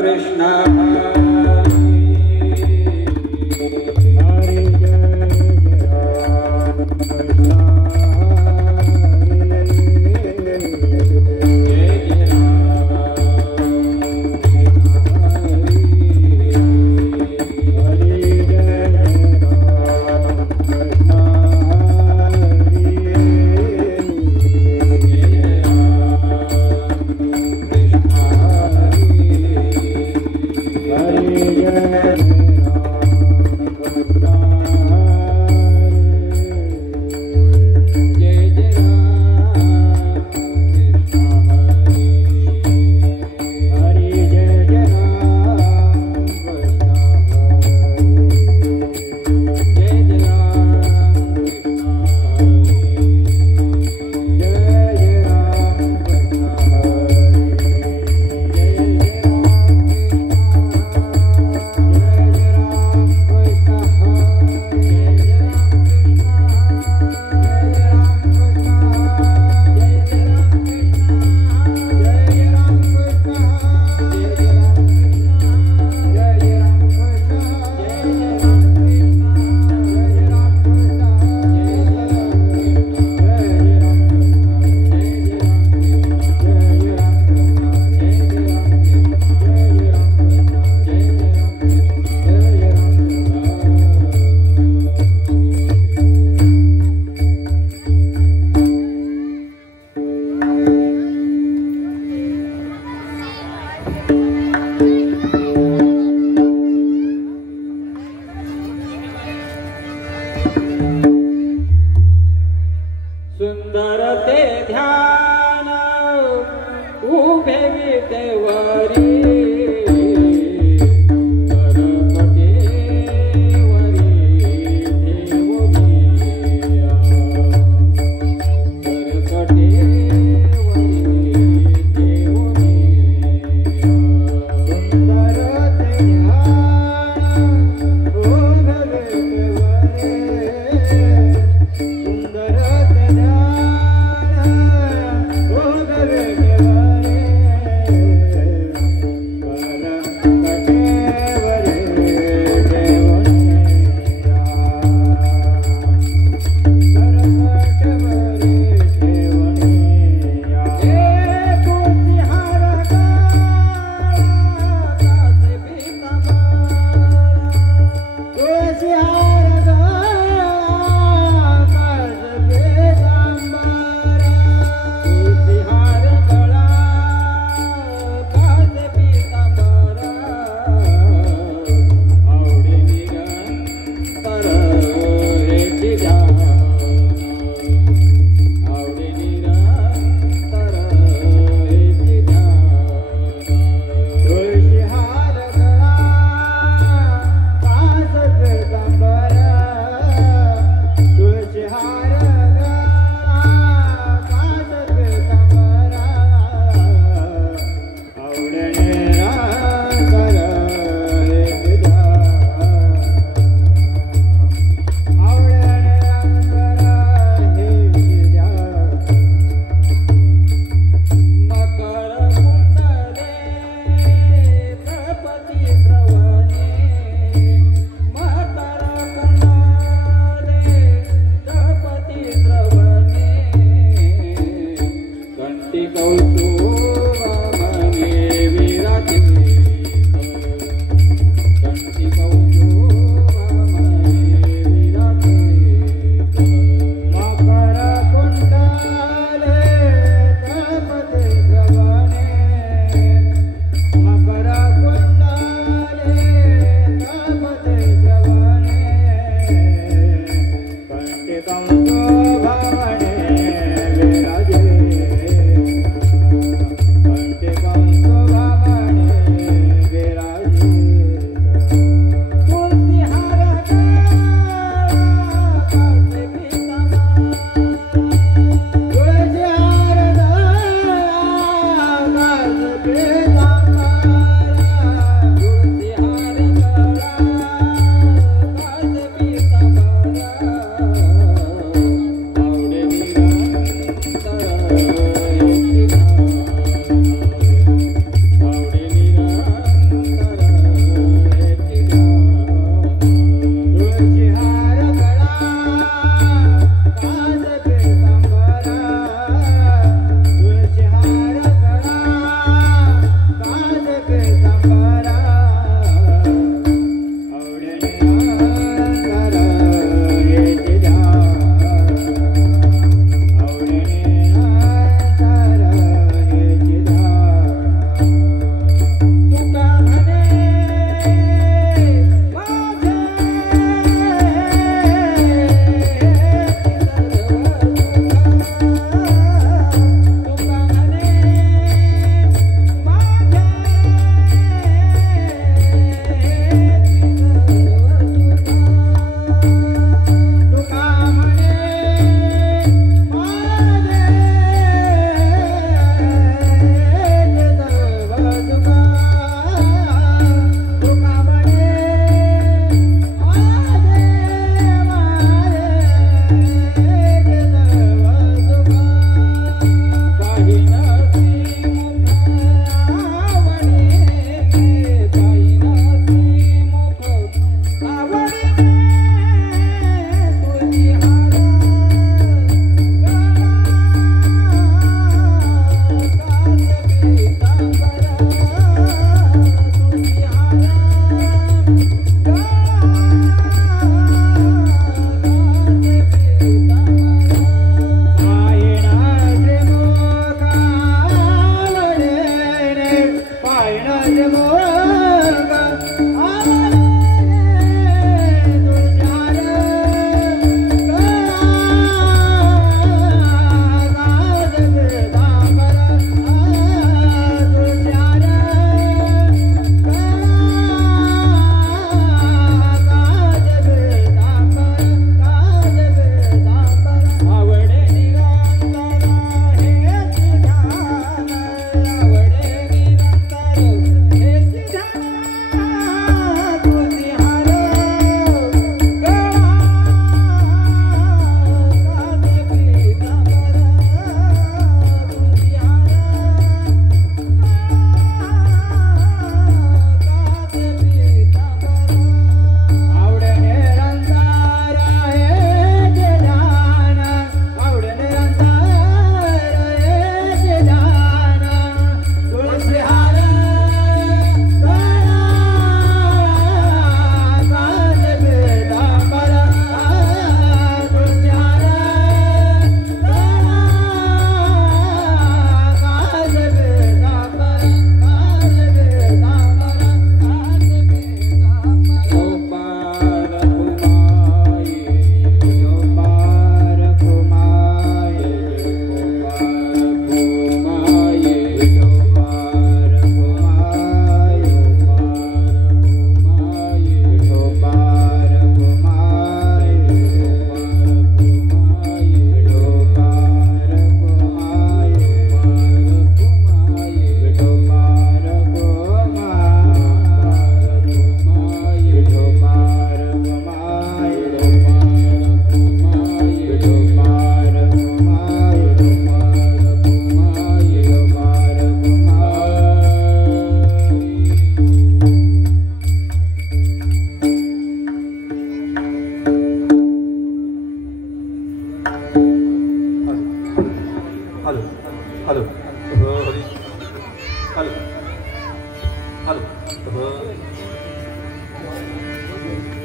Krishna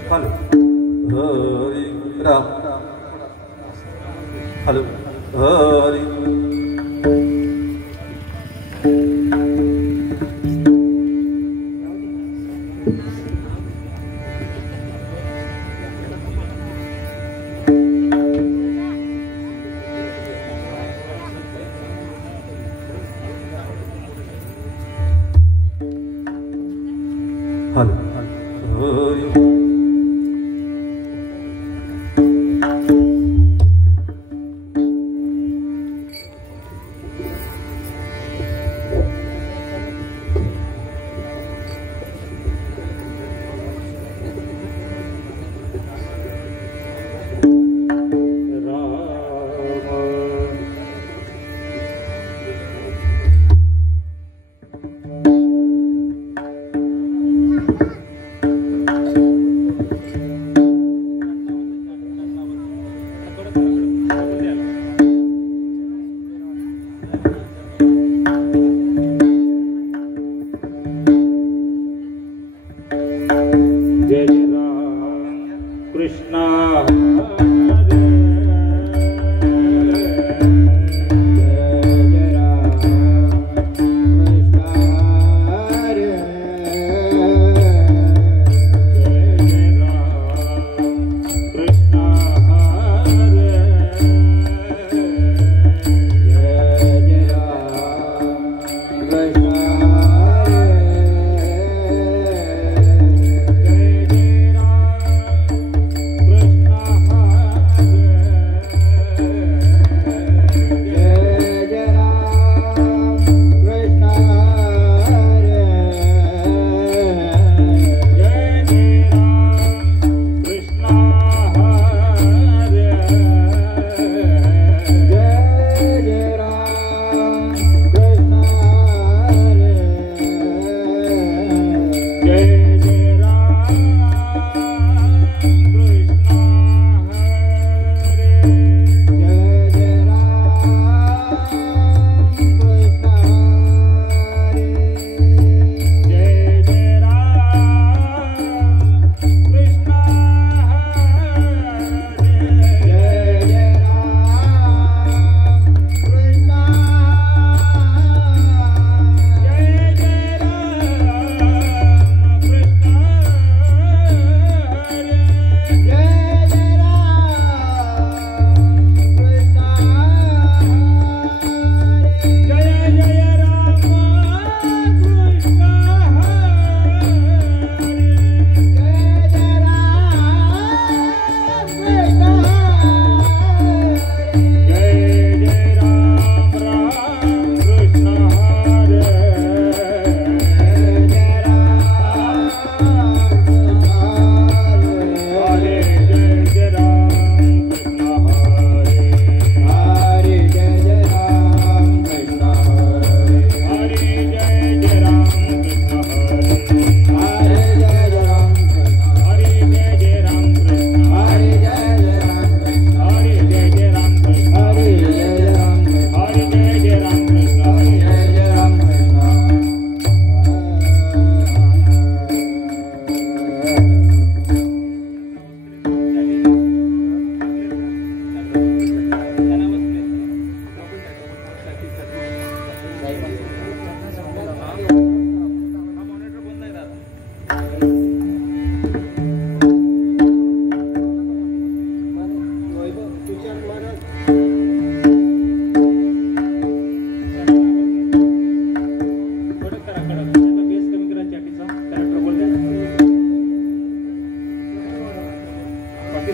hello Hari Ram hello Hari hello Hari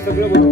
Hallelujah.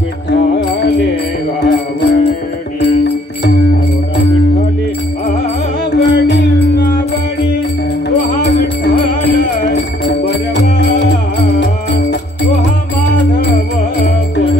विठ्ठले आवडी अरुण विठ्ठले आवडी आवडी तो हा विठ्ठल बरवा तो हा माधव बरवा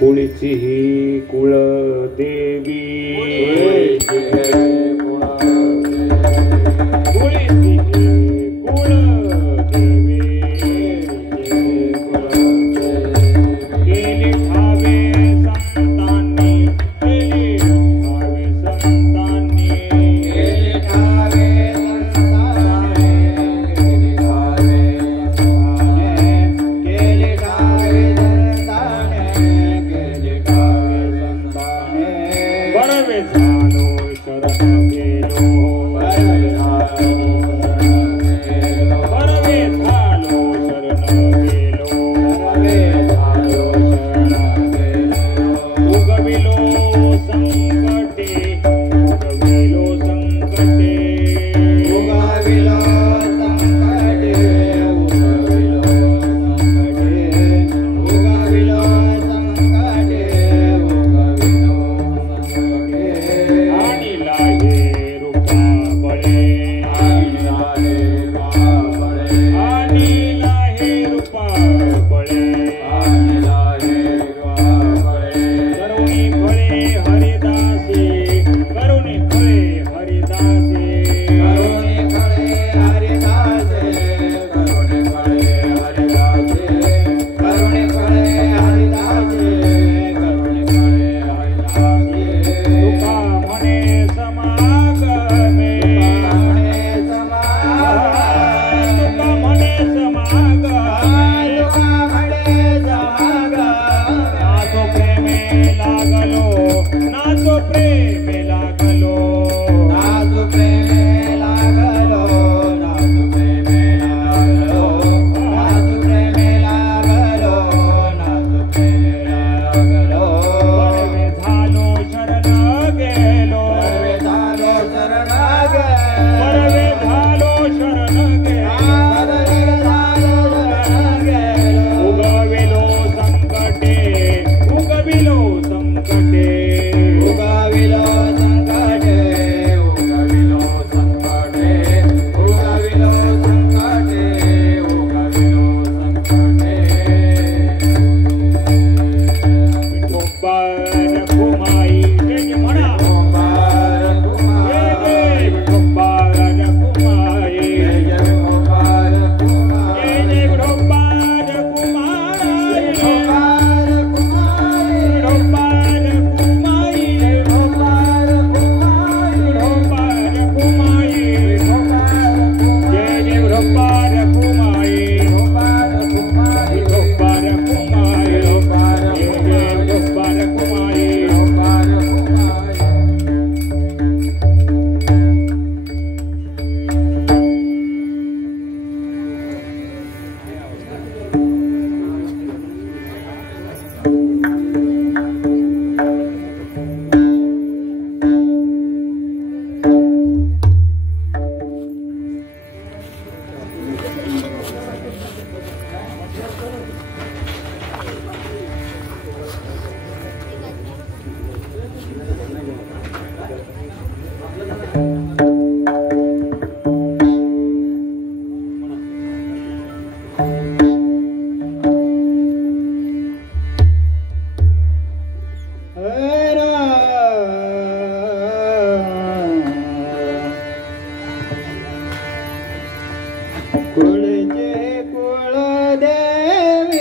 कुळची ही कुळदेवी कुळची ही कुळदेवी केली ठावे संतांनी केली ठावे संतांनी केली ठावे संतांनी केली ठावे संतांनी केली ठावे बरवे झालो शरण गेलो बरवे झालो शरण गेलो कुळचे कुळदेवी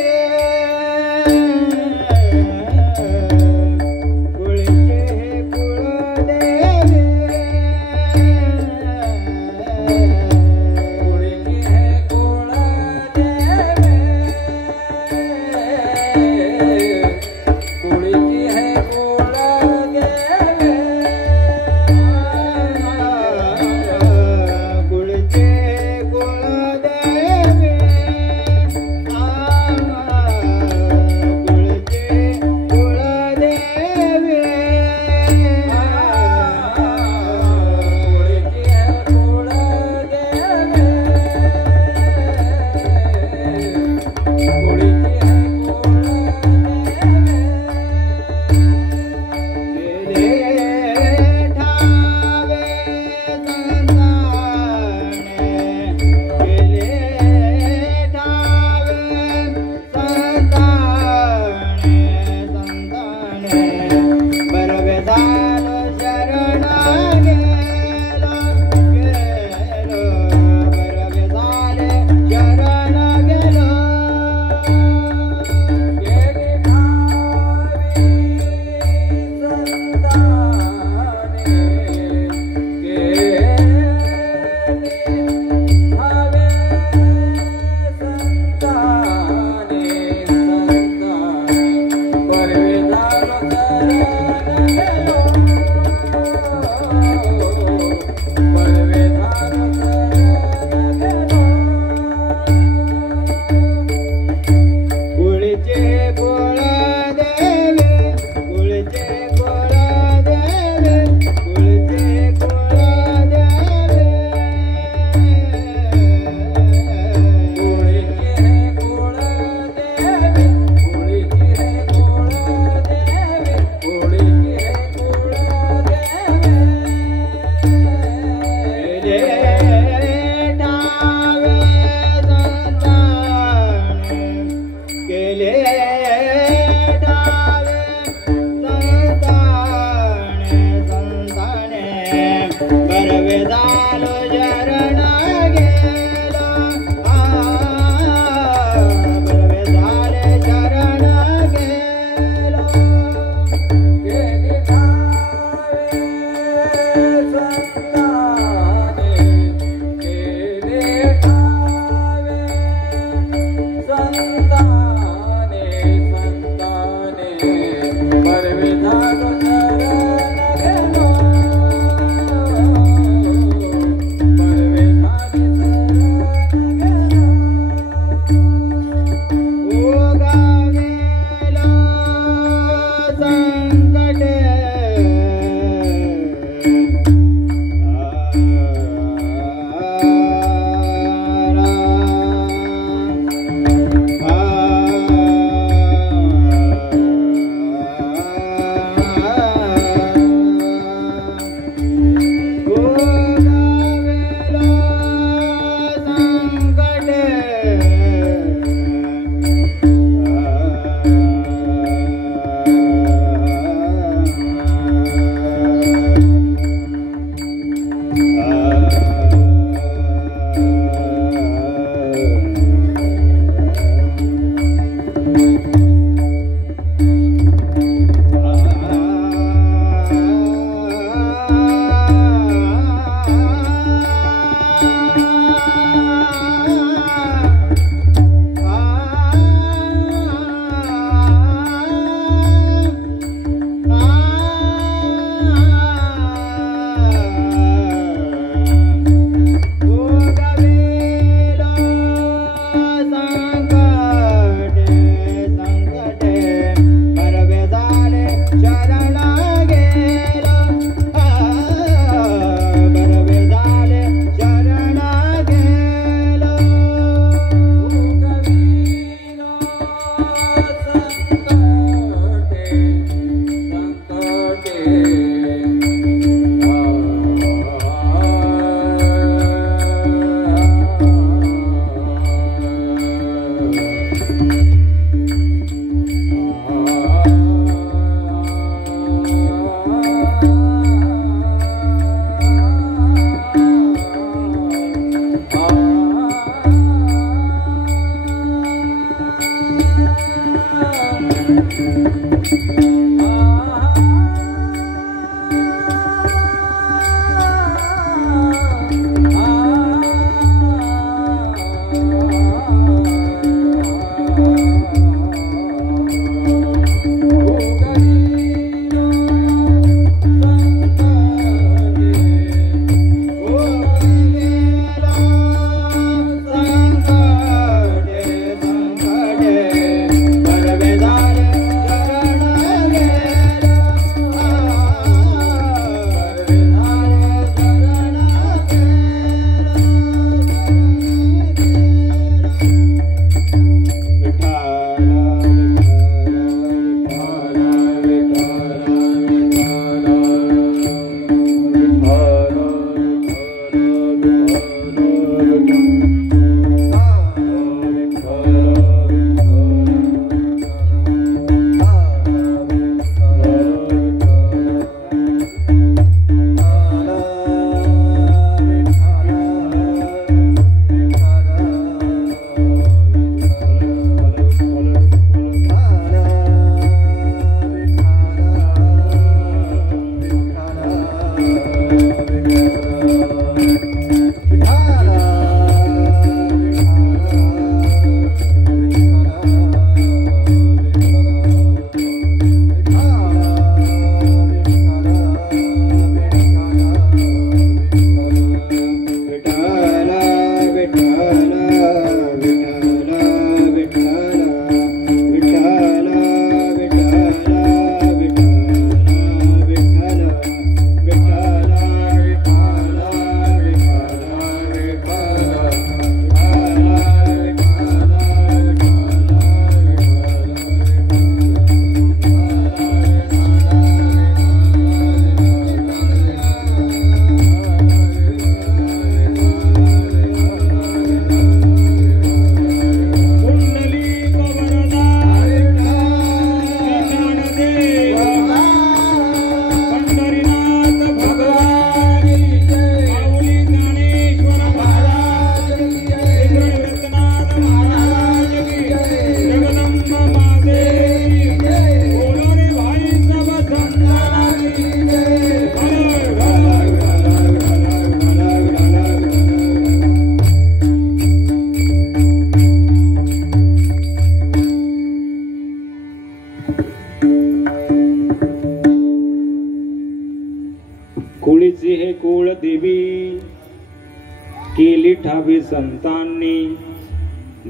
संतांनी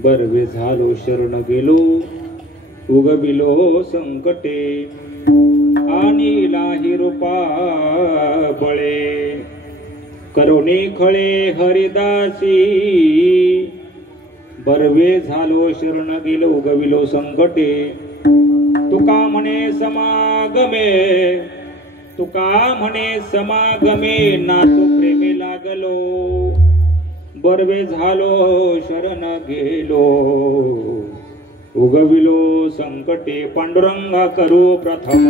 बर्वे झालो शरण गेलो उगविलो संकटे आणि लाही रूपा बळे करुणी खळे हरिदासी बर्वे झालो शरण गेलो उगविलो संकटे तुका म्हणे समागमे नातो प्रेमे लागलो बर्वे झालो शरण गेलो उगविलो संकटे पांडुरंगा करू प्रथम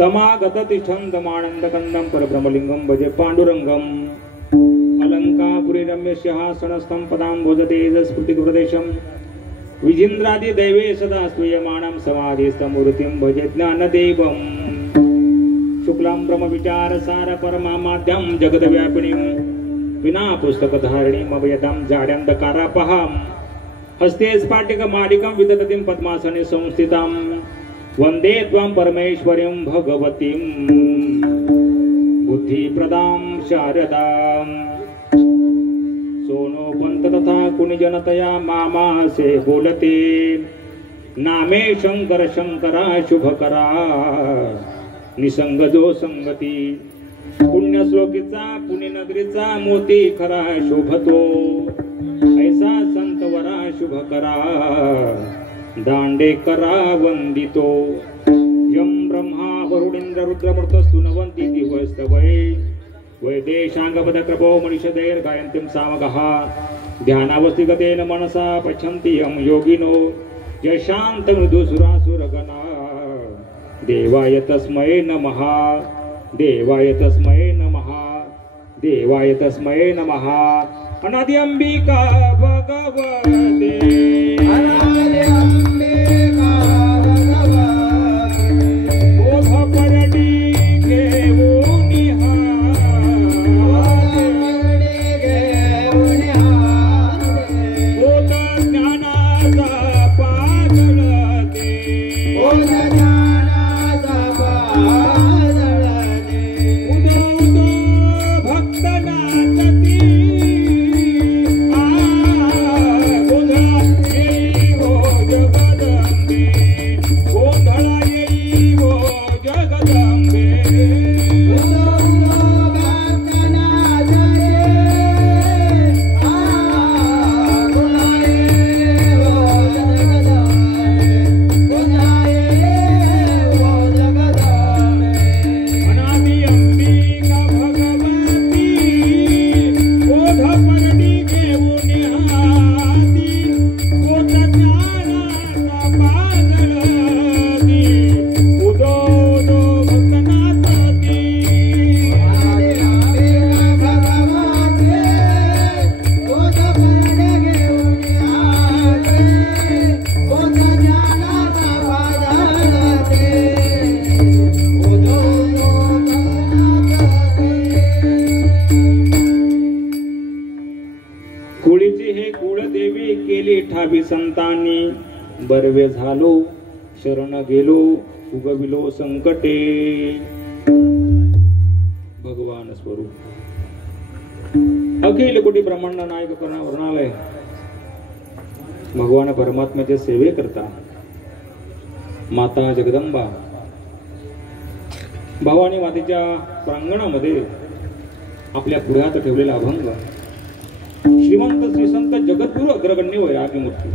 समागत तिष्ठन्तमानन्द कंदं परब्रह्मलिंगं भजे पांडुरंगम अलंकापुरी रम्य सिंहासनस्थं पदां भोजते स्फुटिप्रदेशं विजिन्द्रादि दैवे सदा स्तूयमानं समाधिस्थमूर्तिं भजे ज्ञानदेवं शुक्लां ब्रह्मविचारसार परमामाद्यं जगद्व्यापिनीं विना पुस्तकधारिणीं अभयदां जाड्यन्धकारापहां हस्ते स्फाटिकमालिकं विदधतीं पद्मासने संस्थितां वंदे त्वां परमेश्वरीं भगवतीं बुद्धिप्रदां शारदां सोनो पंत तथा कुनिजनतया मामा से बोलते नामे शंकर शंकरा शुभकरा निसंग जो संगती पुण्यश्लोकीचा पुण्यनगरीचा मोती खरा शोभतो ऐसा संतवरा शुभकरा दांडे करा वंदितो यम ब्रह्मा वरुणेंद्र रुद्रमूर्तस्तु नवंती दिवस्तवै वैदेशांगपद कृपो मनीषदैर गायन्तीं सामगः ध्यानावस्थिगतेन मनसा पश्यन्ति यम योगिनो यशान्त मृदुसुरासुरगणा देवाय तस्मै नमः देवाय तस्मै नमः देवाय तस्मै नमः अनादि अंबिका भगवते भक्त हे कुळदेवी केली ठावी संतांनी बरवे झालो शरण गेलो उगविलो संकटे भगवान स्वरूप अखिल कोटी ब्रह्मांड नायक करणा वर्णालय भगवान परमात्म्याचे सेवे करता माता जगदंबा भवानी मातेच्या प्रांगणामध्ये आपल्या पुढ्यात ठेवलेला अभंग श्रीमंत श्रीसंत जगद्गुरु अग्रगण्य वैराग्य मूर्ती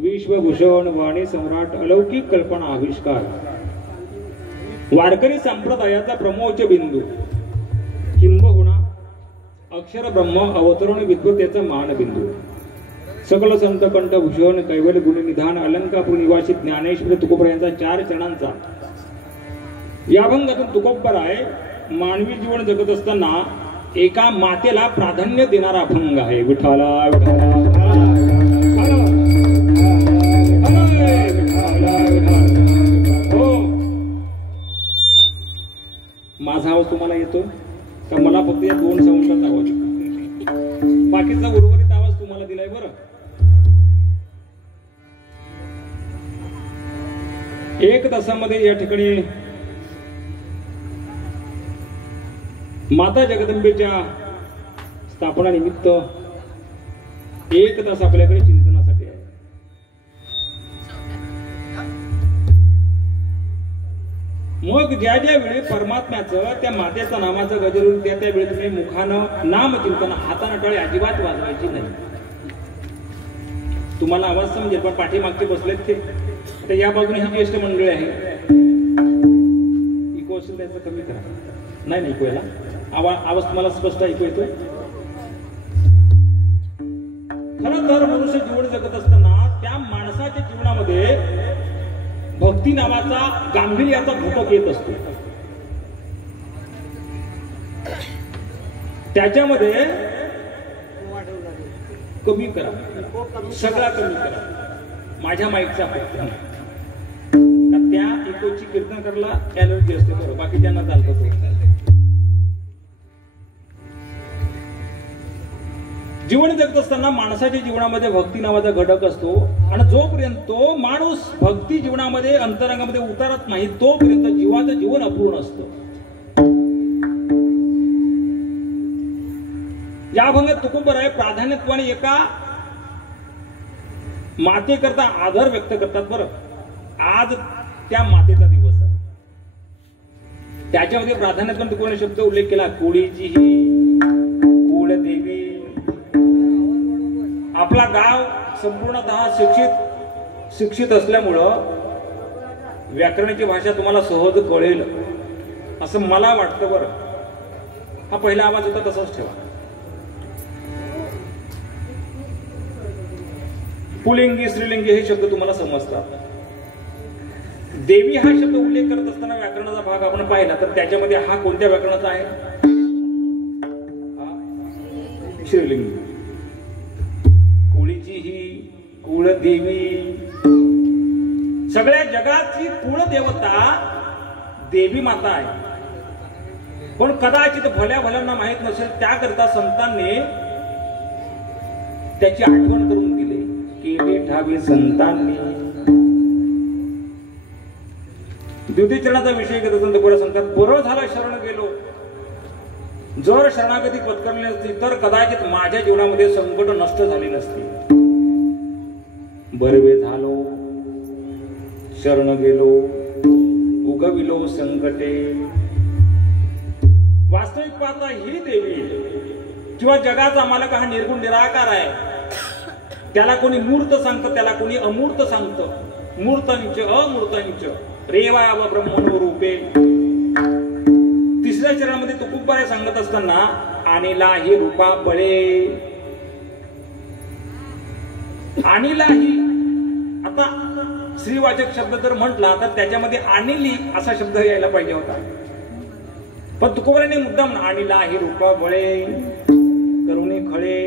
विश्वभूषण वाणी सम्राट अलौकिक कल्पना आविष्कार वारकरी संप्रदायाचा प्रमोच बिंदू किंबहुना अक्षर ब्रह्म अवतरण विद्वतेचा मानबिंदू सकल संत कंठभूषण कैवल्य गुण निधान अलंकापूर निवासी ज्ञानेश्वर तुकोबर यांचा 4 चरणांचा या अभंगातून तुकोबर आहे मानवी जीवन जगत असताना एका मातेला प्राधान्य देणारा अभंग आहे. विठाला हो माझा आवाज तुम्हाला येतो का मला फक्त या 2 साऊंडचा आवाज बाकीचा उर्वरित आवाज तुम्हाला दिलाय बरं. एक तासामध्ये या ठिकाणी माता जगदंबेच्या स्थापना निमित्त 1 तास आपल्याकडे चिंतनासाठी आहे. मग ज्या ज्या वेळी परमात्म्याचं त्या मातेचं नामाचं गजरून त्या वेळी तुम्ही मुखानं नाम चिंतन हातानं टाळे अजिबात वाजवायची नाही. तुम्हाला आवाज समजेल पण पाठीमागचे बसलेत ते आता या बाजूने ही ज्येष्ठ मंडळी आहे. इको असेल त्याचं कमी करा. नाही इको याला आवाज तुम्हाला स्पष्ट ऐकू येतोय. खरं तर मनुष्य जीवन जगत असताना त्या माणसाच्या जीवनामध्ये भक्ती नावाचा गांभीर्याचा घटक येत असतो. त्याच्यामध्ये कमी करा सगळा कमी करा माझ्या माईकचा प्रयत्न त्या इकोची कीर्तन करायला एनर्जी असते बरोबर बाकी त्यांना चालतं. जीवन जगत असताना माणसाच्या जीवनामध्ये भक्ती नावाचा घटक असतो आणि जोपर्यंत तो माणूस भक्ती जीवनामध्ये अंतरंगामध्ये उतारत नाही तोपर्यंत जीवाचं जीवन अपूर्ण असतं. या अभंगात तुकोबर आहे प्राधान्यत्वाने एका मातेकरता आदर व्यक्त करतात. बरं आज त्या मातेचा दिवस आहे त्याच्यामध्ये प्राधान्यत्वाने तुकोबर शब्द उल्लेख केला कुळीची ही कुळदेवी. आपला गाव संपूर्णतः शिक्षित असल्यामुळं व्याकरणाची भाषा तुम्हाला सहज कळेल असं मला वाटतं. बरं हा पहिला आवाज होता तसाच ठेवा. पुलिंगी स्त्रीलिंगी हे शब्द तुम्हाला समजतात. देवी हा शब्द उल्लेख करत असताना व्याकरणाचा भाग आपण पाहिला तर त्याच्यामध्ये हा कोणत्या व्याकरणाचा आहे? श्रीलिंगी. कुळीची ही कुळदेवी. सगळ्या जगाची कुळदेवता देवी माता आहे. पण कदाचित भल्या भल्यांना माहित नसेल त्याकरता संतांनी त्याची आठवण करून दिली केली ठावी संतांनी. द्वितीय चरणाचा विषय घेत असताना पुढे सांगतात बरं झालं शरण गेलो. जर शरणागती पत्करली नसती तर कदाचित माझ्या जीवनामध्ये संकट नष्ट झाली नसती. बरवे झालो शरण गेलो उगविलो संकटे. वास्तविक पाहता ही देवी किंवा जगाचा मालक हा निर्गुण निराकार आहे. त्याला कोणी मूर्त सांगतं त्याला कोणी अमूर्त सांगतं. मूर्तांच अमूर्तांच रेवा व ब्रह्मणो रूपे. तिसऱ्या चरणामध्ये तुकोबर सांगत असताना आणिला ही रूपा बळे. आणिला ही आता स्त्रीवाचक शब्द जर म्हटला तर त्याच्यामध्ये आणिली असा शब्द यायला पाहिजे होता. पण तुकोबराने मुद्दाम आणिला ही रूपा बळे करुणी खळे.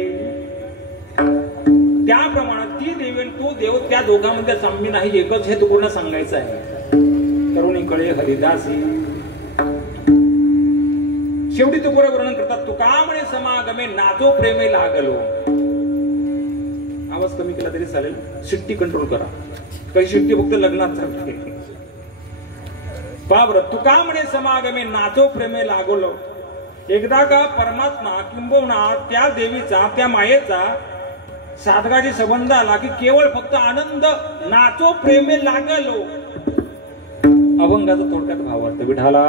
त्याप्रमाणे ती देवी आणि तो देव त्या दोघांमध्ये साम्य नाही एकच हे तुकोबरांना सांगायचं आहे. करुणी कळे हरिदासी. शेवटी तुकोबर वर्णन करतात तुका म्हणे समागमे नाचो प्रेमे लागलो. आवाज कमी केला तरी चालेल, शिट्टी कंट्रोल करा, काही शिट्टी फक्त लग्नात चालते. बाबर तुका म्हणे समागमे नाचो प्रेमे लागलो. एकदा का परमात्मा किंबहुना त्या देवीचा त्या मायेचा साधकाची संबंध आला की केवळ फक्त आनंद नाचो प्रेमे लागलो. अभंगाचा थोडक्यात भावार्थ विठाला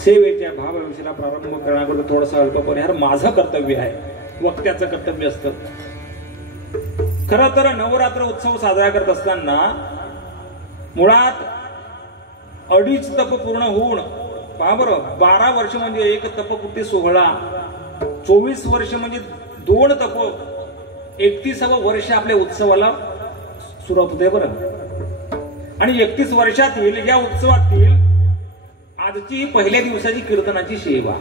सेवेच्या भावविषयाला प्रारंभ करण्याकरता थोडासा अल्प परिहार माझं कर्तव्य आहे, वक्त्याचं कर्तव्य असतं. खरं तर नवरात्र उत्सव साजरा करत असताना मुळात 2.5 तप पूर्ण होऊन बरं 12 वर्ष म्हणजे एक तपपूर्ती सोहळा, 24 वर्ष म्हणजे 2 तप, 31वं वर्ष आपल्या उत्सवाला सुरुवात होते बरं. आणि 31 वर्षातील या उत्सवातील आजची पहिल्या दिवसाची कीर्तनाची सेवा.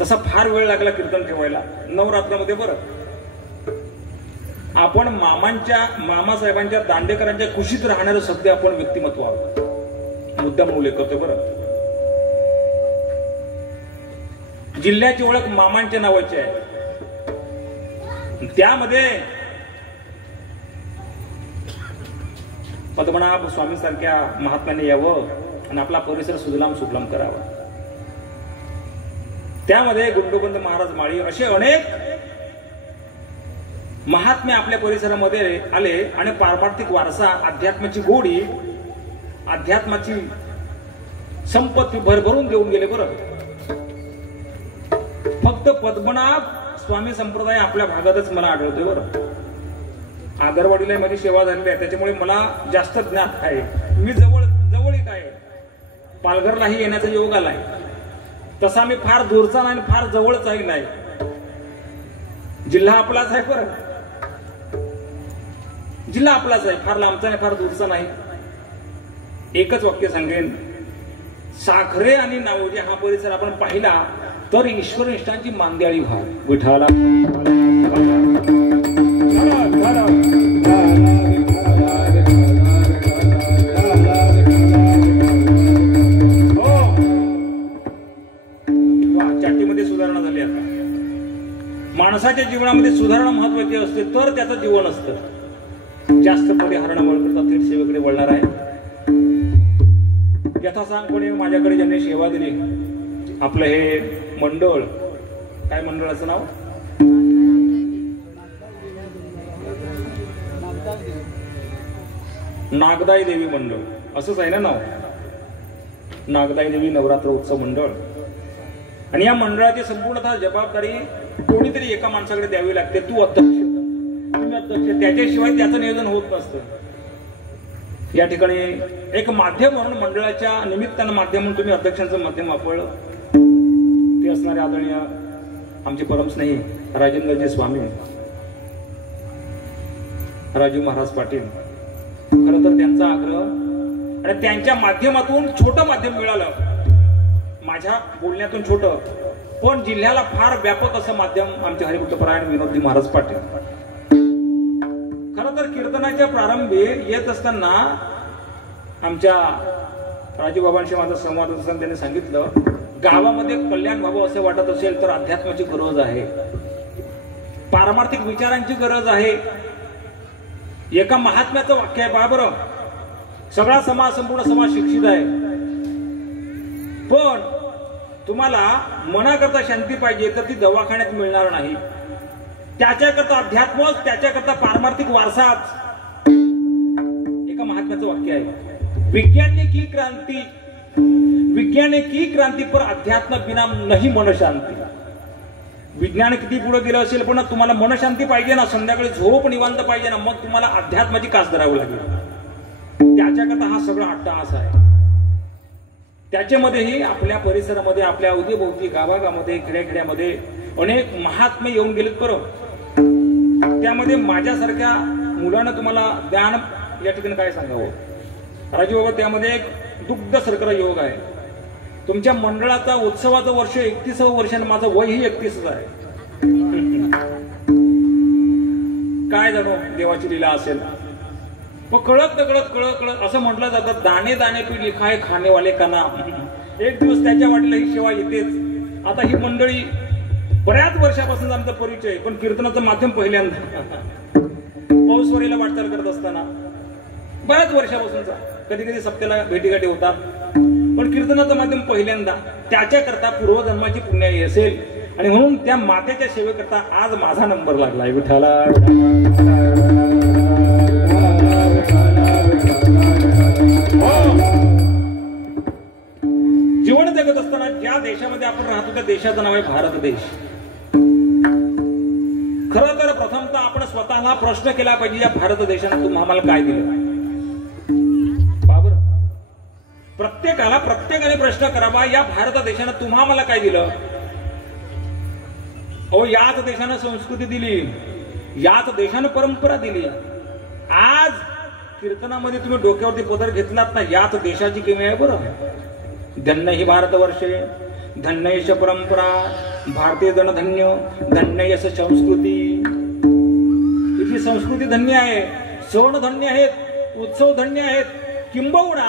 तसा फार वेळ लागला कीर्तन ठेवायला नवरात्रामध्ये बरं. आपण मामासाहेबांच्या दांडेकरांच्या कुशीत राहणारं सध्या आपण व्यक्तिमत्व आहोत, मुद्दाम उल्लेख करतोय बरं. जिल्ह्याची ओळख मामांच्या नावाची आहे. त्यामध्ये पद्मनाभ स्वामी सारख्या महात्म्याने यावं आणि आपला परिसर सुजलाम सुफलाम करावा. त्यामध्ये गुंडोबंद महाराज माळी असे अनेक महात्मे आपल्या परिसरामध्ये आले आणि पारमार्थिक वारसा, अध्यात्माची गोडी, अध्यात्माची संपत्ती भरभरून देऊन गेले बरं. फक्त पद्मनाभ स्वामी संप्रदाय आपल्या भागातच मला आढळतोय बरं. आगरवाडीला माझी सेवा झालेली आहे, त्याच्यामुळे मला जास्त ज्ञात आहे. मी जवळीक आहे, पालघरलाही येण्याचा योग आलाय. तसा मी फार दूरचा नाही, फार जवळचाही नाही. जिल्हा आपलाच आहे बरं, जिल्हा आपलाच आहे, फार लांबचा नाही, फार दूरचा नाही. एकच वाक्य सांगेन, साखरे आणि नावोजी हा परिसर आपण पाहिला तर ईश्वरनिष्ठांची मांदियाळी व्हा. विठाला चाटीमध्ये सुधारणा झाली. आता माणसाच्या जीवनामध्ये सुधारणा महत्वाची असते तर त्याचं जीवन असतं. जास्त परिहारणा वळकरता थेट सेवेकडे वळणार आहे. यथासांगपणे माझ्याकडे ज्यांनी सेवा दिली, आपलं हे मंडळ, काय मंडळाचं नाव, नागदाई देवी मंडळ असंच आहे ना नाव, नागदाई देवी नवरात्र उत्सव मंडळ. आणि या मंडळाची संपूर्णतः जबाबदारी कोणीतरी एका माणसाकडे द्यावी लागते. तू अध्यक्ष, तुम्ही अध्यक्ष, त्याच्याशिवाय त्याचं नियोजन होत नसतं. या ठिकाणी एक माध्यम म्हणून मंडळाच्या निमित्तानं माध्यम म्हणून तुम्ही अध्यक्षांचं माध्यम वापरलं. ते असणारे आदरणीय आमचे परमस्नेही राजेंद्रजी स्वामी, राजू महाराज पाटील, खरं तर त्यांचा आग्रह आणि त्यांच्या माध्यमातून छोटं माध्यम मिळालं. माझ्या बोलण्यातून छोटं पण जिल्ह्याला फार व्यापक असं माध्यम आमचे हरिभक्तपरायण विनोदजी महाराज पाटील. खरं तर कीर्तनाच्या प्रारंभी येत असताना आमच्या राजूबाबांशी माझा संवाद असताना त्यांनी सांगितलं, गावामध्ये कल्याण व्हावं असं वाटत असेल तर अध्यात्माची गरज आहे, पारमार्थिक विचारांची गरज आहे. एका महात्म्याचं वाक्य आहे, बरं, सगळा समाज, संपूर्ण समाज शिक्षित आहे, पण तुम्हाला मनाकरता शांती पाहिजे तर ती दवाखान्यात मिळणार नाही. त्याच्याकरता अध्यात्मच, त्याच्याकरता पारमार्थिक वारसाच. एका महात्म्याचं वाक्य आहे, विज्ञान की क्रांती पर अध्यात्म बिना नाही मन शांती. विज्ञान किती पुढे गेलं असेल पण तुम्हाला मनशांती पाहिजे ना, संध्याकाळी झोप निवांत पाहिजे ना, मग तुम्हाला अध्यात्माची कास धरावी लागेल. त्याच्याकरता हा सगळा अट्टहास आहे. त्याच्यामध्येही आपल्या परिसरामध्ये, आपल्या अवतीभोवती, गावागामध्ये, खेड्याखेड्यामध्ये अनेक महात्मे येऊन गेलेत बरं. त्यामध्ये माझ्यासारख्या मुलांना तुम्हाला ज्ञान या ठिकाणी काय सांगावं राजू बाबा, त्यामध्ये एक दुग्ध सरकार योग आहे. तुमच्या मंडळाचा उत्सवाचं वर्ष 31वं वर्ष आणि माझं वय ही 31च आहे. काय जाणो देवाची लीला असेल. पण कळत कळत असं म्हटलं जातं, दाणे दाणे पे लिखा है खाने वाले का नाम. एक दिवस त्याच्या वाटेला ही सेवा येतेच. आता ही मंडळी बऱ्याच वर्षापासून आमचा परिचय, पण कीर्तनाचं माध्यम पहिल्यांदा पौसवारीला वाटचाल करत असताना बऱ्याच वर्षापासूनचा, कधी कधी सप्त्याला भेटीगाठी होतात, पण कीर्तनाचं माध्यम पहिल्यांदा. त्याच्याकरता पूर्वजन्माची पुण्याई असेल आणि म्हणून त्या मातेच्या सेवेकरता आज माझा नंबर लागलाय. विठ्ठला जीवन जगत असताना ज्या देशामध्ये आपण राहतो त्या देशाचं नाव आहे भारत देश. खरं तर प्रथमतः आपण स्वतःला प्रश्न केला पाहिजे, या भारत देशाने तुम्हाला काय दिलं. बाबर, प्रत्येकाने प्रश्न करावा, या भारत देशाने तुम्हाला काय दिलं. अहो, याच देशानं संस्कृती दिली, याच देशानं परंपरा दिली. आज कीर्तनामध्ये तुम्ही डोक्यावरती पदर घेतलात ना, याच देशाची किमया आहे. बरं, धन्य ही भारतवर्षे, धन्य यश परंपरा, भारतीय जन धन्य, धन्य यश संस्कृती. इथली संस्कृती धन्य आहे, सण धन्य आहेत, उत्सव धन्य आहेत. किंबहुना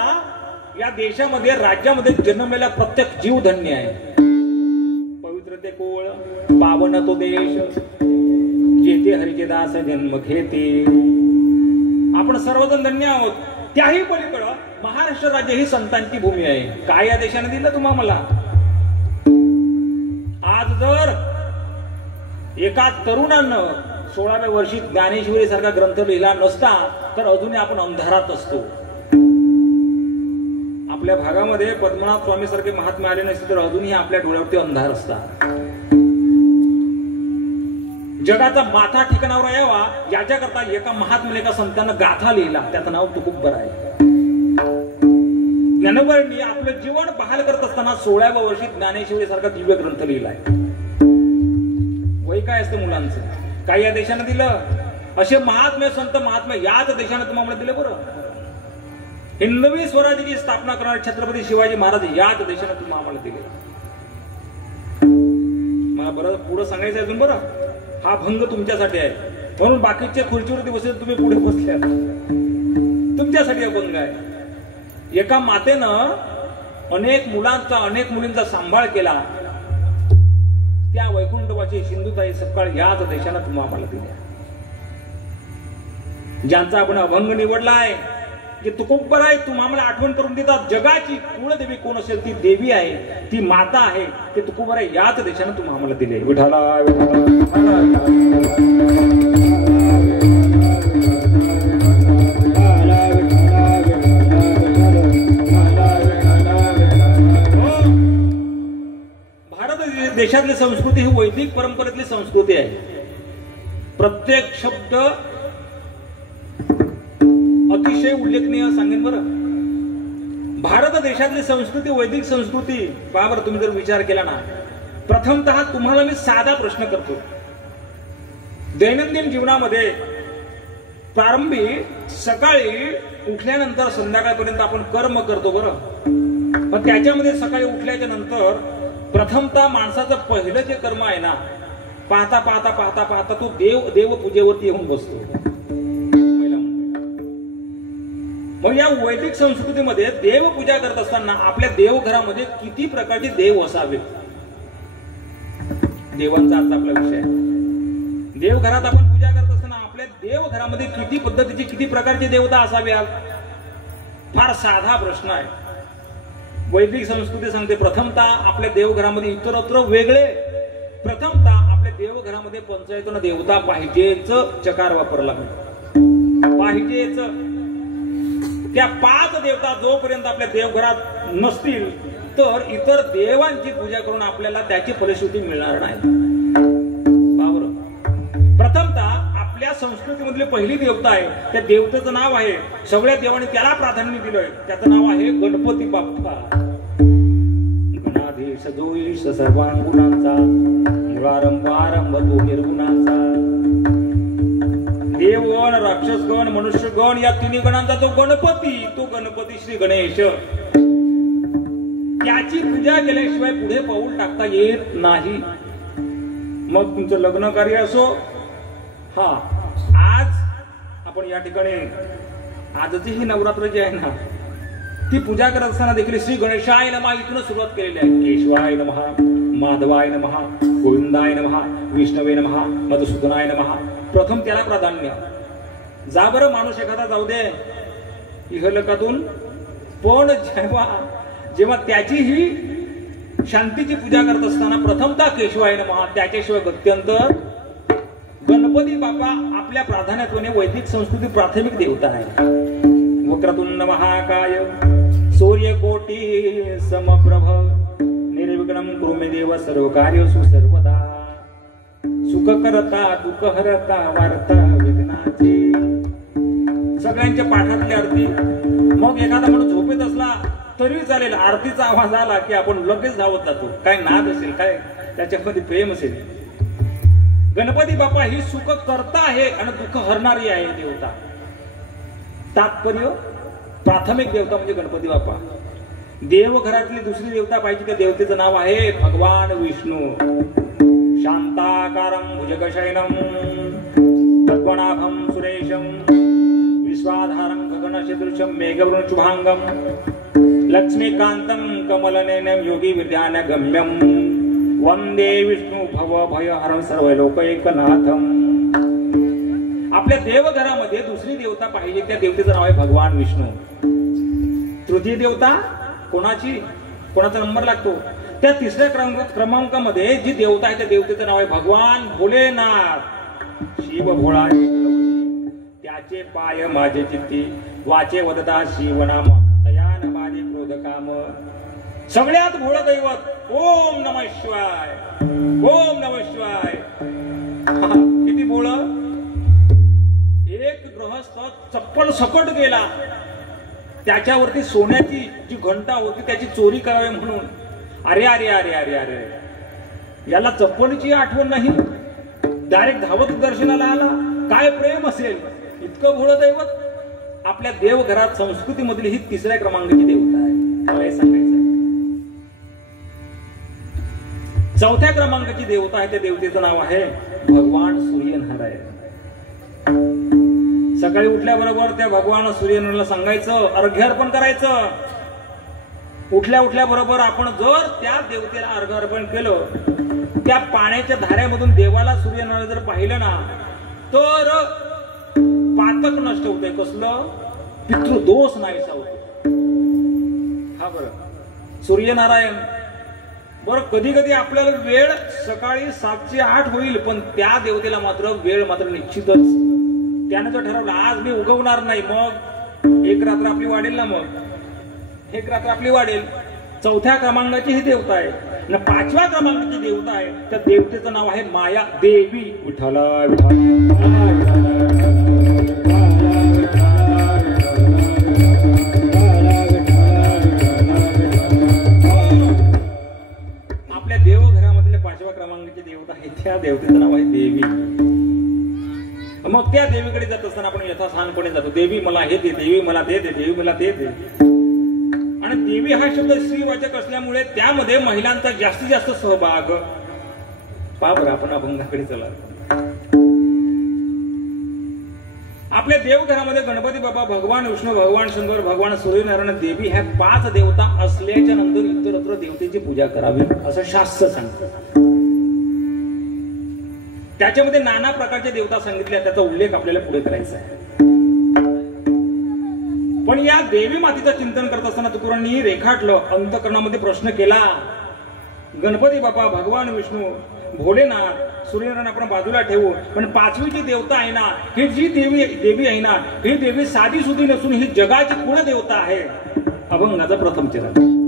या देशामध्ये, राज्यामध्ये जन्मलेला प्रत्येक जीव धन्य आहे. पवित्र ते कोळ, पावन तो देश, जेथे हरिचे दास जन्म घेते. आपण सर्वजण धन्य आहोत. त्याही पलीकडं महाराष्ट्र राज्य ही संतांची भूमी आहे. काय या देशाने दिलं तुम्हाला. आज जर एका तरुणानं 16व्या वर्षी ज्ञानेश्वरी सारखा ग्रंथ लिहिला नसता तर अजूनही आपण अंधारात असतो. आपल्या भागामध्ये पद्मनाभ स्वामी सारखे महात्मे आले नसते तर अजूनही आपल्या डोळ्यावरती अंधार असतात. जगाचा माथा ठिकाणावर यावा याच्याकरता एका महात्म्याने, एका संतांना गाथा लिहिला, त्याचं नाव तुकोबर आहे. ज्ञानोबांनी आपलं जीवन बहाल करत असताना 16व्या वर्षी ज्ञानेश्वरी सारखा दिव्य ग्रंथ लिहिलाय. वय काय असतं मुलांचं, काय या देशाने दिलं. असे महात्मे, संत महात्मे याच देशाने तुम्हाला दिले. बरं, हिंदवी स्वराज्याची स्थापना करणारे छत्रपती शिवाजी महाराज याच देशाने तुम्हाला दिले. मला बरं पुढे सांगायचं अजून. बरं, हा भंग तुमच्यासाठी आहे, म्हणून बाकीच्या खुर्चीवरती बसले तुम्ही पुढे बसल्या, तुमच्यासाठी हा भंग आहे. एका मातेनं अनेक मुलांचा, अनेक मुलींचा सांभाळ केला. त्या वैकुंठवासी सिंधुताई सपकाळ याच देशानं तुम्हाला दिल्या. ज्यांचा आपण अभंग निवडलाय, जे तुकोबर आहे, तुम्हाला आठवण करून देतात. जगाची कुळदेवी कोण असेल ती देवी आहे, ती माता आहे, ते तुकोबर आहे याच देशानं तुम्हाला दिले. विठाला भारत देशातली संस्कृती ही वैदिक परंपरेतली संस्कृती आहे. प्रत्येक शब्द अतिशय उल्लेखनीय सांगेन. बरं, भारत देशातली संस्कृती वैदिक संस्कृती. बाबर, तुम्ही जर विचार केला ना, प्रथमतः तुम्हाला मी साधा प्रश्न करतो. दैनंदिन जीवनामध्ये प्रारंभी सकाळी उठल्यानंतर संध्याकाळपर्यंत आपण कर्म करतो. बरं, पण त्याच्यामध्ये सकाळी उठल्याच्या नंतर प्रथमतः माणसाचं पहिलं जे कर्म आहे ना, पाहता पाहता पाहता पाहता तो देवपूजेवरती येऊन बसतो. मग या वैदिक संस्कृतीमध्ये देवपूजा करत असताना आपल्या देवघरामध्ये किती प्रकारचे देव असावेत, देवांचा आजचा आपला विषय आहे. देवघरात आपण पूजा करत असताना आपल्या देवघरामध्ये किती पद्धतीचे, किती प्रकारचे देवता असाव्या. फार साधा प्रश्न आहे. वैदिक संस्कृती सांगते प्रथमतः आपल्या देवघरामध्ये इतरत्र वेगळे. प्रथमतः आपल्या देवघरामध्ये पंचायतन देवता पाहिजेच चकार वापरला पाहिजेच. त्या 5 देवता जोपर्यंत आपल्या देवघरात नसतील तर इतर देवांची पूजा करून आपल्याला त्याची फलश्रुती मिळणार नाही. प्रथमतः आपल्या संस्कृतीमधली पहिली देवता आहे, त्या देवतेचं नाव आहे, सगळ्या देवांनी त्याला प्राधान्य दिलंय, त्याचं नाव आहे गणपती बाप्पा. गणाधीश जो ईश सर्वांगुणांचा, मुळारंभ आरंभ तो निर्गुणांचा. देवगण, राक्षसगण, मनुष्यगण या तिन्ही गणांचा तो गणपती श्री गणेश. त्याची पूजा केल्याशिवाय पुढे पाऊल टाकता येत नाही. मग तुमचं लग्न कार्य असो, आज आपण या ठिकाणी आजची ही नवरात्र जी आहे ना ती पूजा करत असताना देखील श्री गणेशाय नमः इथून सुरुवात केलेली आहे. केशवाय नमः, माधवाय नमः, गोविंदाय नमः, विष्णवे नमः, मधुसूदनाय नमः. प्रथम त्याला प्राधान्य. जा बरं माणूस एखादा जाऊ दे इहलोकातून, पण जेव्हा त्याची ही शांतीची पूजा करत असताना प्रथमतः केशवाय नमः, त्याच्याशिवाय गत्यंतर गणपती बाप्पा आपल्या प्राधान्यात्वाने वैदिक संस्कृती प्राथमिक देवता आहे. वक्रतुंड महाकाय सूर्यकोटी समप्रभ निर्विघ्नं कुरु मे देव सर्व कार्येषु सर्वदा. सुख करता दुःख हरता वार्ता विघ्नाची. सगळ्यांच्या पाठातली आरती. मग एखादा माणूस झोपेत असला तरी चालेल, आरतीचा आवाज आला की आपण लगेच धावत जातो. काय नाद असेल, काय त्याच्यामध्ये प्रेम असेल. गणपती बाप्पा ही सुख करता आहे आणि दुःख हरणारी आहे देवता. तात्पर्य प्राथमिक देवता म्हणजे गणपती बाप्पा. देवघरातली दुसरी देवता पाहिजे, त्या देवतेचं नाव आहे भगवान विष्णू. शांताकारं भुजगशयनं पद्मनाभं सुरेशं विश्वाधारं गगनसदृशं मेघवर्णं शुभांगं लक्ष्मीकान्तं कमलनयनं योगी विद्यानगम्यं वंदे विष्णू भव भयहरं सर्वलोकैकनाथं. आपल्या देवघरामध्ये दुसरी देवता पाहिजे, त्या देवतेचं नाव आहे भगवान विष्णू. तृतीय देवता कोणाची, कोणाचा नंबर लागतो, त्या तिसऱ्या क्रमांकामध्ये जी देवता आहे त्या देवतेचं नाव आहे भगवान भोलेनाथ. शिव भोळा त्याचे पाय माझे चित्ती वाचे वदता शिवनाम तयान माझे क्रोध काम. सगळ्यात भोळ दैवत ओम नमः शिवाय, ओम नमः शिवाय. किती भोळ. एक गृहस्थ चप्पल सकट गेला, त्याच्यावरती सोन्याची जी घंटा होती त्याची चोरी करावी म्हणून अरे अरे अरे अरे अरे याला चप्पलीची आठवण नाही, डायरेक्ट धावत दर्शनाला आला. काय प्रेम असेल. इतकं भोळ दैवत आपल्या देवघरात संस्कृतीमधली ही तिसऱ्या क्रमांकाची देवता आहे. मला हे सांगायचं. चौथ्या क्रमांकाची देवता आहे त्या देवतेचं नाव आहे भगवान सूर्यनारायण. सकाळी उठल्याबरोबर त्या भगवान सूर्यनारायणला सांगायचं, अर्घ्य अर्पण करायचं. उठल्या बरोबर आपण जर त्या देवतेला अर्घ्य अर्पण केलं, त्या पाण्याच्या धाऱ्यामधून देवाला सूर्यनारायण जर पाहिलं ना तर पातक नष्ट होते. कसलं पितृदोष नाहीसा होतो. हा बरं सूर्यनारायण. बरं कधी कधी आपल्याला वेळ सकाळी 7 ते 8 होईल, पण त्या देवतेला मात्र वेळ मात्र निश्चितच. त्यानं जर ठरवलं आज मी उगवणार नाही, मग एक रात्र आपली वाढेल ना, मग एक रात्र आपली वाढेल. चौथ्या क्रमांकाची ही देवता आहे. आणि 5व्या क्रमांकाची देवता आहे त्या देवतेचं नाव आहे माया देवी. विठ्ठला आपल्या देवघरामधल्या 5व्या क्रमांकाची देवता आहे त्या देवतेचं नाव आहे देवी. मग त्या देवीकडे जात असताना आपण यथास्थानपणे जातो. देवी मला हे दे, देवी मला ते दे, देवी मला ते दे. आणि देवी हा शब्द स्त्रीवाचक असल्यामुळे त्यामध्ये महिलांचा जास्तीत जास्त सहभाग. बाबर आपण अभंगाकडे चला. आपल्या देवघरामध्ये गणपती बाप्पा, भगवान विष्णू, भगवान शंकर, भगवान सूर्यनारायण, देवी ह्या 5 देवता असल्याच्या नंतर इतरत्र देवतेची पूजा करावी असं शास्त्र सांगतं. त्याच्यामध्ये नाना प्रकारच्या देवता सांगितल्या, त्याचा उल्लेख आपल्याला पुढे करायचा आहे. पण या देवी मातेचं चिंतन करत असताना तुकारामांनी रेखाटलं, अंतःकरणामध्ये प्रश्न केला. गणपती बाप्पा, भगवान विष्णू, भोलेनाथ, सूर्यनारायण आपण बाजूला ठेवू, पण 5वी जी देवता आहे ना, ही जी देवी आहे ना, ही देवी साधी सुधी नसून ही जगाची कुलदेवता आहे. अभंगाचा प्रथम चरण.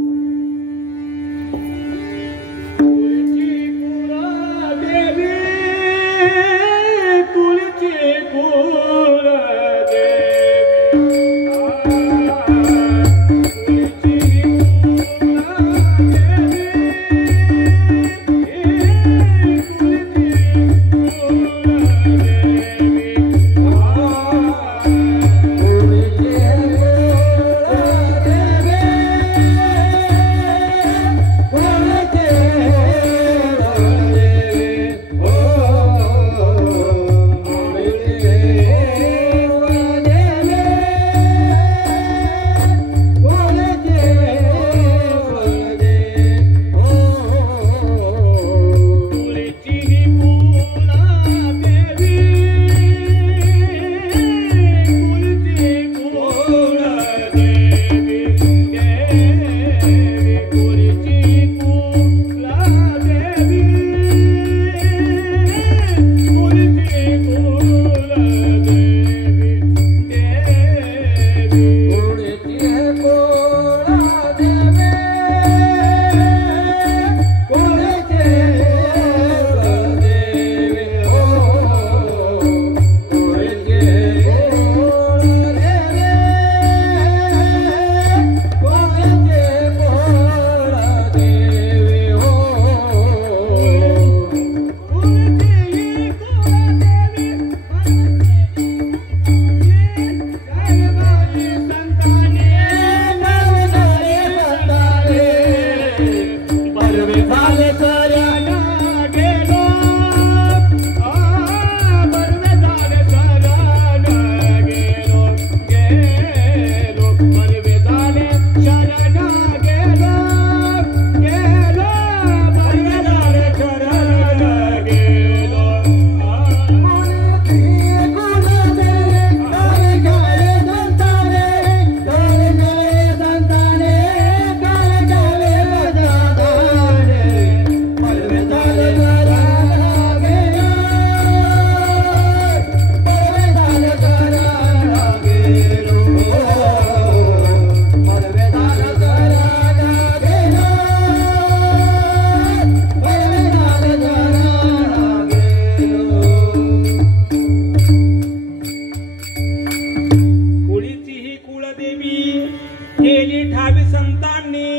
संतांनी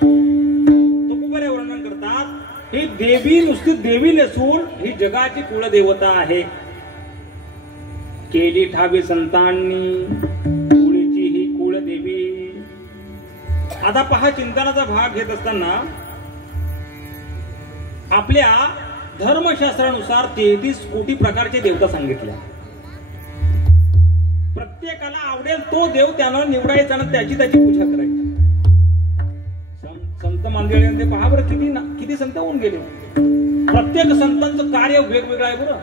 तुकोबरे वर्णन करतात ही देवी नुसती देवी नसून ही जगाची कुलदेवता आहे. केली ठावी संतांनी कुळीची ही कुलदेवी. आता पहा, चिंतनाचा भाग घेत असताना आपल्या धर्मशास्त्रानुसार 33 कोटी प्रकारचे देवता सांगितल्या. प्रत्येकाला आवडेल तो देव त्यानं निवडायचा आणि त्याची पूजा करायची. संत मांदेळ्यांमध्ये पहा बरं किती संत होऊन गेले. प्रत्येक संतांचं कार्य वेगवेगळं आहे बरं.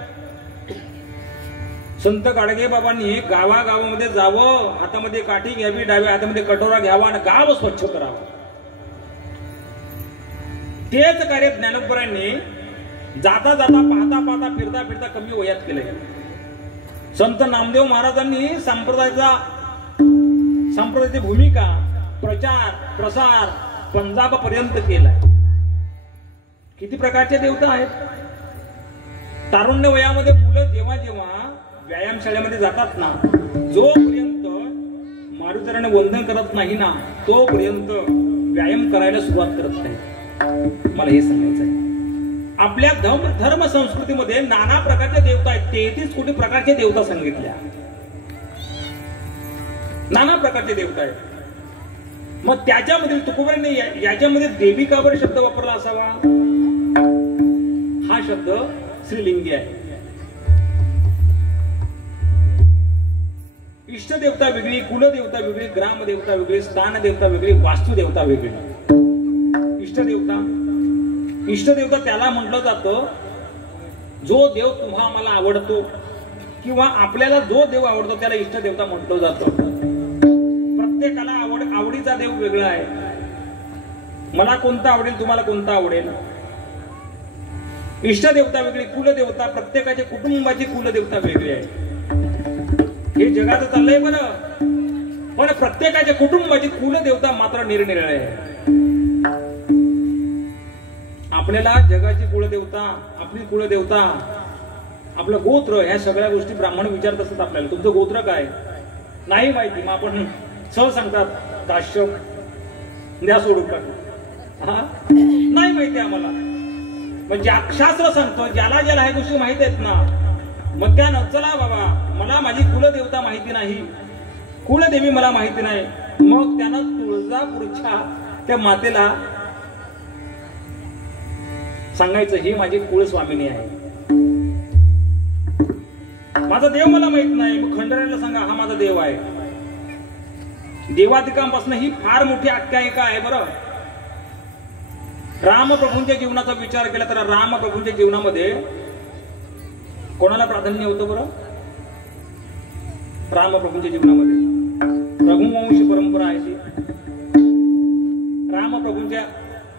संत गाडगे बाबांनी गावागावामध्ये जावं, हातामध्ये काठी घ्यावी, डाव्या हातामध्ये कटोरा घ्यावा आणि गाव स्वच्छ करावं. तेच कार्य ज्ञानोबरांनी जाता जाता पाहता पाहता फिरता फिरता कमी वयात केलंय. संत नामदेव महाराजांनी संप्रदायाची भूमिका प्रचार प्रसार पंजाब पर्यंत केलाय. किती प्रकारचे देवता आहेत. तारुण्य वयामध्ये मुलं जेव्हा जेव्हा व्यायाम शाळेमध्ये जातात ना, जोपर्यंत मारुतीराने वंदन करत नाही ना तोपर्यंत व्यायाम करायला सुरुवात करत नाही. मला हे सांगायचं आहे. आपल्या धर्म संस्कृतीमध्ये नाना प्रकारचे देवता आहेत. 33 कोटी प्रकारचे देवता सांगितल्या. नाना प्रकारचे देवता आहेत. मग त्याच्यामध्ये तुकोबारांनी याच्यामध्ये देवी का बरं शब्द वापरला असावा? हा शब्द श्रीलिंगी आहे. इष्टदेवता वेगळी, कुलदेवता वेगळी, ग्रामदेवता वेगळी, स्थानदेवता वेगळी, वास्तुदेवता वेगळी. इष्टदेवता त्याला म्हटलं जातं जो देव तुम्हाला आवडतो किंवा आपल्याला जो देव आवडतो त्याला इष्टदेवता म्हटलं जातं. प्रत्येकाला आवडीचा देव वेगळा आहे. मला कोणता आवडेल, तुम्हाला कोणता आवडेल. इष्टदेवता वेगळी, कुलदेवता प्रत्येकाच्या कुटुंबाची कुलदेवता वेगळी आहे. हे जगात चाललंय बरं, पण प्रत्येकाच्या कुटुंबाची कुलदेवता मात्र निरनिराळी आहे. आपल्याला जगाची कुलदेवता, आपली कुलदेवता, आपलं गोत्र, ह्या सगळ्या गोष्टी ब्राह्मण विचारत असतात आपल्याला. तुमचं गोत्र काय नाही माहिती, मग आपण सहज सांगतात काश्यप, द्या सोडून टाक. नाही माहिती आम्हाला. मग शास्त्र सांगतो ज्याला ज्याला ह्या गोष्टी माहित आहेत ना, मग त्यानं चला बाबा मला माझी कुलदेवता माहिती नाही, कुलदेवी मला माहिती नाही, मग त्यानं तुळजापूरच्या त्या मातेला सांगायचं ही माझी कुलस्वामिनी आहे. माझा देव मला माहित नाही, मग खंडरायाला सांगा हा माझा देव आहे. देवादिकांपासून ही फार मोठी आख्यायिका आहे बरं. रामप्रभूंच्या जीवनाचा विचार केला तर रामप्रभूंच्या जीवनामध्ये कोणाला प्राधान्य होतं बरं? रामप्रभूंच्या जीवनामध्ये रघुवंशी परंपरा आहे. रामप्रभूंच्या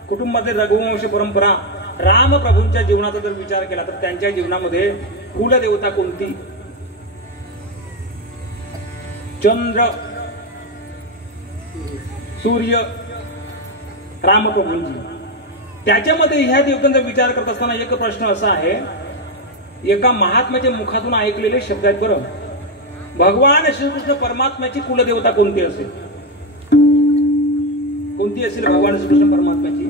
कुटुंबातील रघुवंशी परंपरा. रामप्रभूंच्या जीवनाचा जर विचार केला तर त्यांच्या जीवनामध्ये कुलदेवता कोणती? चंद्र, सूर्य, रामप्रभूंची. त्याच्यामध्ये ह्या देवतांचा विचार करत असताना एक प्रश्न असा आहे, एका महात्म्याच्या मुखातून ऐकलेले शब्द आहेत बरं. भगवान श्रीकृष्ण परमात्म्याची कुलदेवता कोणती असेल? कोणती असेल भगवान श्रीकृष्ण परमात्म्याची?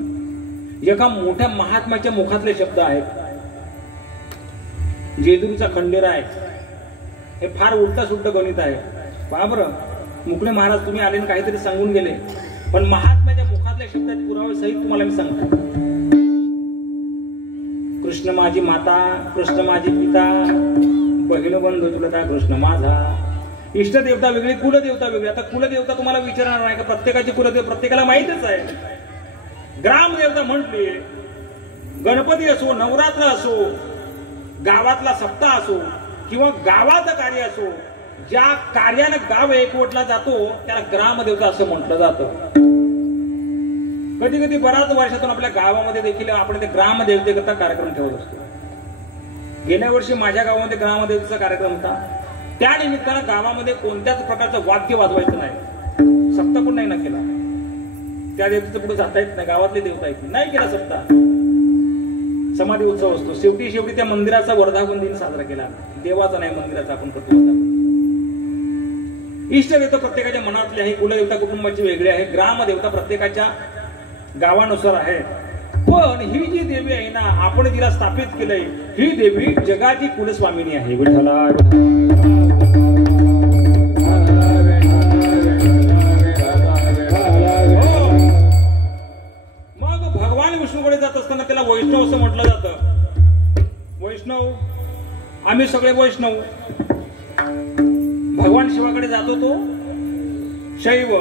एका मोठ्या महात्म्याच्या मुखातले शब्द आहेत. जेजुरीचा खंडेरा आहे. हे फार उलटा सुलट गणित आहे. पहा बरं, मुकणे महाराज तुम्ही आले काहीतरी सांगून गेले, पण महात्म्याच्या मुखातले शब्द आहेत, पुरावे सहित तुम्हाला मी सांगतो. कृष्ण माझी माता, कृष्ण माझी पिता, बहीण बंधू तुला कृष्ण माझा. इष्टदेवता वेगळी, कुलदेवता वेगळी. आता कुलदेवता तुम्हाला विचारणार नाही का? प्रत्येकाची कुलदेवता प्रत्येकाला माहितच आहे. ग्रामदेवता म्हटली, गणपती असो, नवरात्र असो, गावातला सप्ताह असो किंवा गावाचं कार्य असो, ज्या कार्यानं गाव एकवटला जातो त्याला ग्रामदेवता असं म्हटलं जातं. कधी कधी बऱ्याच वर्षातून आपल्या गावामध्ये देखील आपण ते ग्रामदेवतेकरता कार्यक्रम ठेवत असतो. गेल्या वर्षी माझ्या गावामध्ये ग्रामदेवतेचा कार्यक्रम होता. त्या निमित्तानं गावामध्ये कोणत्याच प्रकारचं वाद्य वाजवायचं नाही. सप्ताह पण नाही ना केला. त्या देवतेचं पुढे जाता येत नाही, गावातले देवता आहेत नाही केला सप्ताह. समाधी उत्सव असतो. शेवटी त्या मंदिराचा वर्धापन दिन साजरा केला. देवाचा नाही, मंदिराचा आपण करतो. इष्टदेवता प्रत्येकाच्या मनातली आहे, कुलदेवता कुटुंबाची वेगळी आहे, ग्रामदेवता प्रत्येकाच्या गावानुसार आहे. पण ही जी देवी आहे ना, आपण जिला स्थापित केलंय, ही देवी जगाची कुलस्वामिनी आहे. विठ्ठला मग भगवान विष्णूकडे जात असताना त्याला वैष्णव असं म्हटलं जातं. वैष्णव, आम्ही सगळे वैष्णव. भगवान शिवाकडे जातो तो शैव,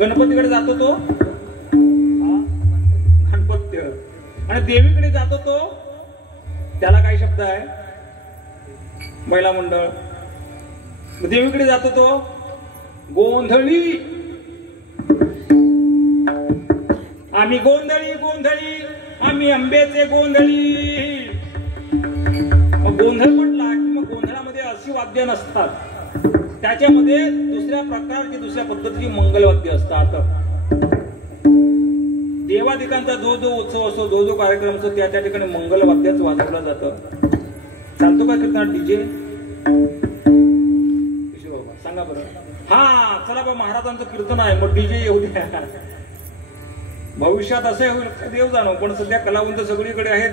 गणपतीकडे जातो तो गणपत्य, आणि देवीकडे जातो तो, त्याला काय शब्द आहे, महिला मंडळ. देवीकडे जातो तो गोंधळी. आम्ही गोंधळी गोंधळी, आम्ही आंब्याचे गोंधळी. मग गोंधळ म्हटला की मग गोंधळामध्ये अशी वाद्य नसतात, त्याच्यामध्ये दुसऱ्या प्रकारची, दुसऱ्या पद्धतीची मंगलवाद्य असतात. देवादिकांचा जो जो उत्सव असतो, जो जो कार्यक्रम असतो, त्या त्या ठिकाणी मंगलवाद्यच वाजवलं जातं. चालतो का कीर्तनात डीजे? बाबा सांगा बरं. हा चला बा, महाराजांचं कीर्तन आहे, मग डीजे येऊ द्या. भविष्यात असे होईल देव जाणो, पण सध्या कलावंत सगळीकडे आहेत,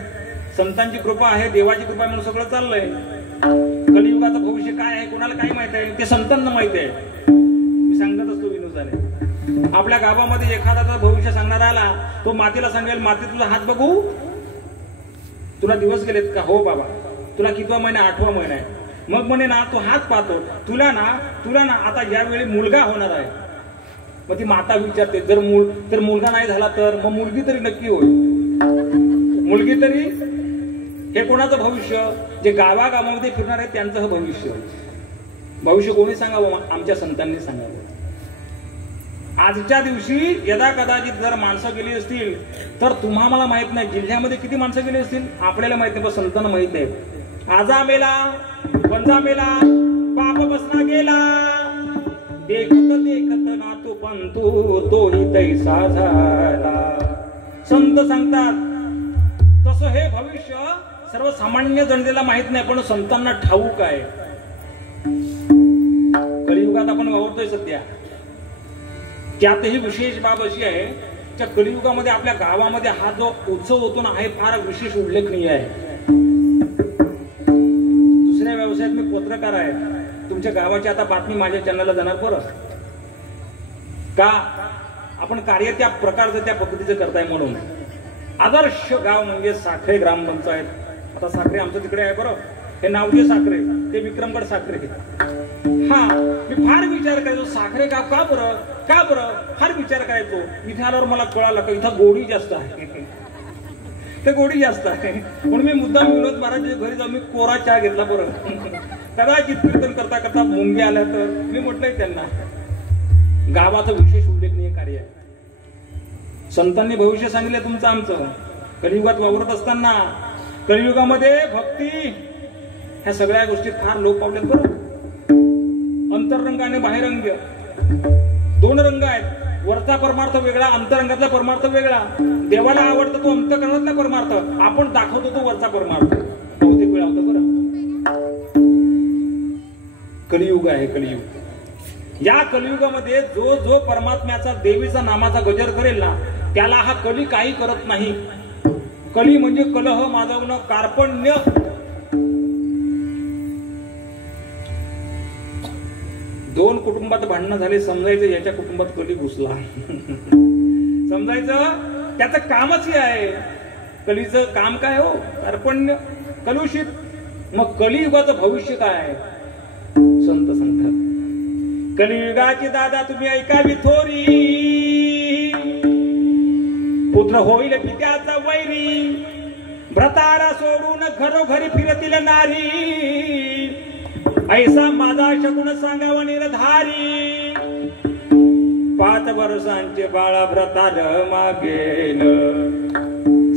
संतांची कृपा आहे, देवाची कृपा म्हणून सगळं चाललंय. कलियुगाचं भविष्य काय आहे कोणाला काय माहित आहे, ते संतांना माहित आहे. मी सांगत असतो विनोदाने, आपल्या गावामध्ये एखादा भविष्य सांगणारा आला, तो मातीला सांगेल, माती तुझा हात बघू, तुला दिवस गेलेत का? हो बाबा. तुला कितवा महिना? 8वा महिना आहे. मग म्हणे ना, तू हात पाहतो, तुला ना आता यावेळी मुलगा होणार आहे. मग ती माता विचारते, जर मुलगा नाही झाला तर मग मुलगी तरी नक्की होईल. मुलगी तरी, हे कोणाचं भविष्य? जे गावागावामध्ये फिरणार आहे त्यांचं हे भविष्य. भविष्य कोणी सांगावं? आमच्या संतांनी सांगावं. आजच्या दिवशी यदा कदाचित जर माणसं गेली असतील तर तुम्हाला माहित नाही जिल्ह्यामध्ये किती माणसं गेली असतील, आपल्याला माहित नाही, पण संतांना माहित आहे. आजा मेला, पंजा मेला, बाप बसना गेला, देखत देखत नातू पंतू तोही तैसा झाला. संत सांगतात तसं हे भविष्य सर्वसामान्य जनतेला माहित नाही, पण संतांना ठाऊक आहे. कलियुगात आपण वावरतोय सध्या. त्यातही विशेष बाब अशी आहे, त्या कलियुगामध्ये आपल्या गावामध्ये हा जो उत्सव होतो ना, हे फार विशेष उल्लेखनीय आहे. दुसऱ्या व्यवसायात मी पत्रकार आहे. तुमच्या गावाची आता बातमी माझ्या चॅनलला जाणार बरं का? आपण कार्य त्या प्रकारचं, त्या पद्धतीचं करताय म्हणून. आदर्श गाव म्हणजे साखरे ग्रामपंचायत. आता साखरे आमचं तिकडे आहे बरं, हे नावजे साखरे, ते विक्रमगड साखरे. हा, मी फार विचार करायचो, साखरे गाव का बरं फार विचार करायचो. इथे आल्यावर मला कळालं का इथं गोडी जास्त आहे. ते गोडी जास्त आहे म्हणून मी मुद्दाम विनोद महाराज घरी जाऊन मी कोरा चहा घेतला बरं. कदाचित कीर्तन करता करता मुंगी आल्या तर मी म्हटलंय त्यांना, गावाचं विशेष उल्लेखनीय कार्य आहे. संतांनी भविष्य सांगितलं तुमचं आमचं. कलियुगात वावरत असताना कलियुगामध्ये भक्ती ह्या सगळ्या गोष्टी फार लोप पावल्यात बरं. अंतररंग आणि बाहेरंग दोन रंग आहेत. वरचा परमार्थ वेगळा, अंतरंगातला परमार्थ वेगळा. देवाला आवडतो तो अंतकरणातला परमार्थ, आपण दाखवतो तो वरचा परमार्थ. बहुतेक वेळा होतं बरं. कलियुग आहे कलियुग. या कलियुगामध्ये जो जो परमात्म्याचा, देवीचा नामाचा गजर करेल ना, त्याला हा कली काही करत नाही. कली म्हणजे कलह माजवणं, कार्पण्य. दोन कुटुंबात भांडणं झाले, समजायचं याच्या कुटुंबात कली घुसला. समजायचं त्याचं कामच हे आहे. कलीचं काम काय हो? कार्पण्य, कलुषित. मग कलियुगाचं भविष्य काय? संत सांगतात, कलियुगाची दादा तुम्ही ऐकावी थोरी, पुत्र होईल पित्याचा वैरी, भ्रतारा सोडून घरोघरी फिरतील नारी, ऐसा माझा शकुन सांगावा निर्धारी. 5 वर्षांचे बाळा भ्रतार मागेल,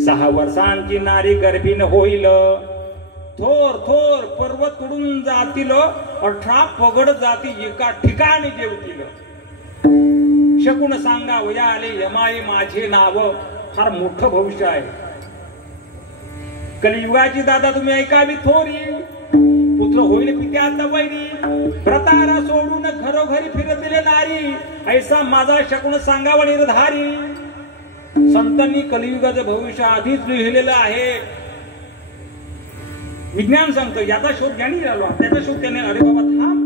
6 वर्षांची नारी गर्भीण होईल, थोर थोर पर्वत तुडून जातील, 18 पगड जाती एका ठिकाणी जेवतील. शकुन सांगावया आले यमाई माझे नाव. फार मोठं भविष्य आहे. कलियुगाची दादा तुम्ही ऐकावी थोरी, पुत्र होईल पित्याचा वैरी, व्रतारा सोडून घरोघरी फिरतले नारी, ऐसा माझा शकुन सांगावा निर्धारी. संतांनी कलियुगाचं भविष्य आधीच लिहिलेलं आहे. विज्ञान सांगतं याचा शोध ज्ञानी लावला, त्याचा शोध त्याने, अरे बाबा थांब,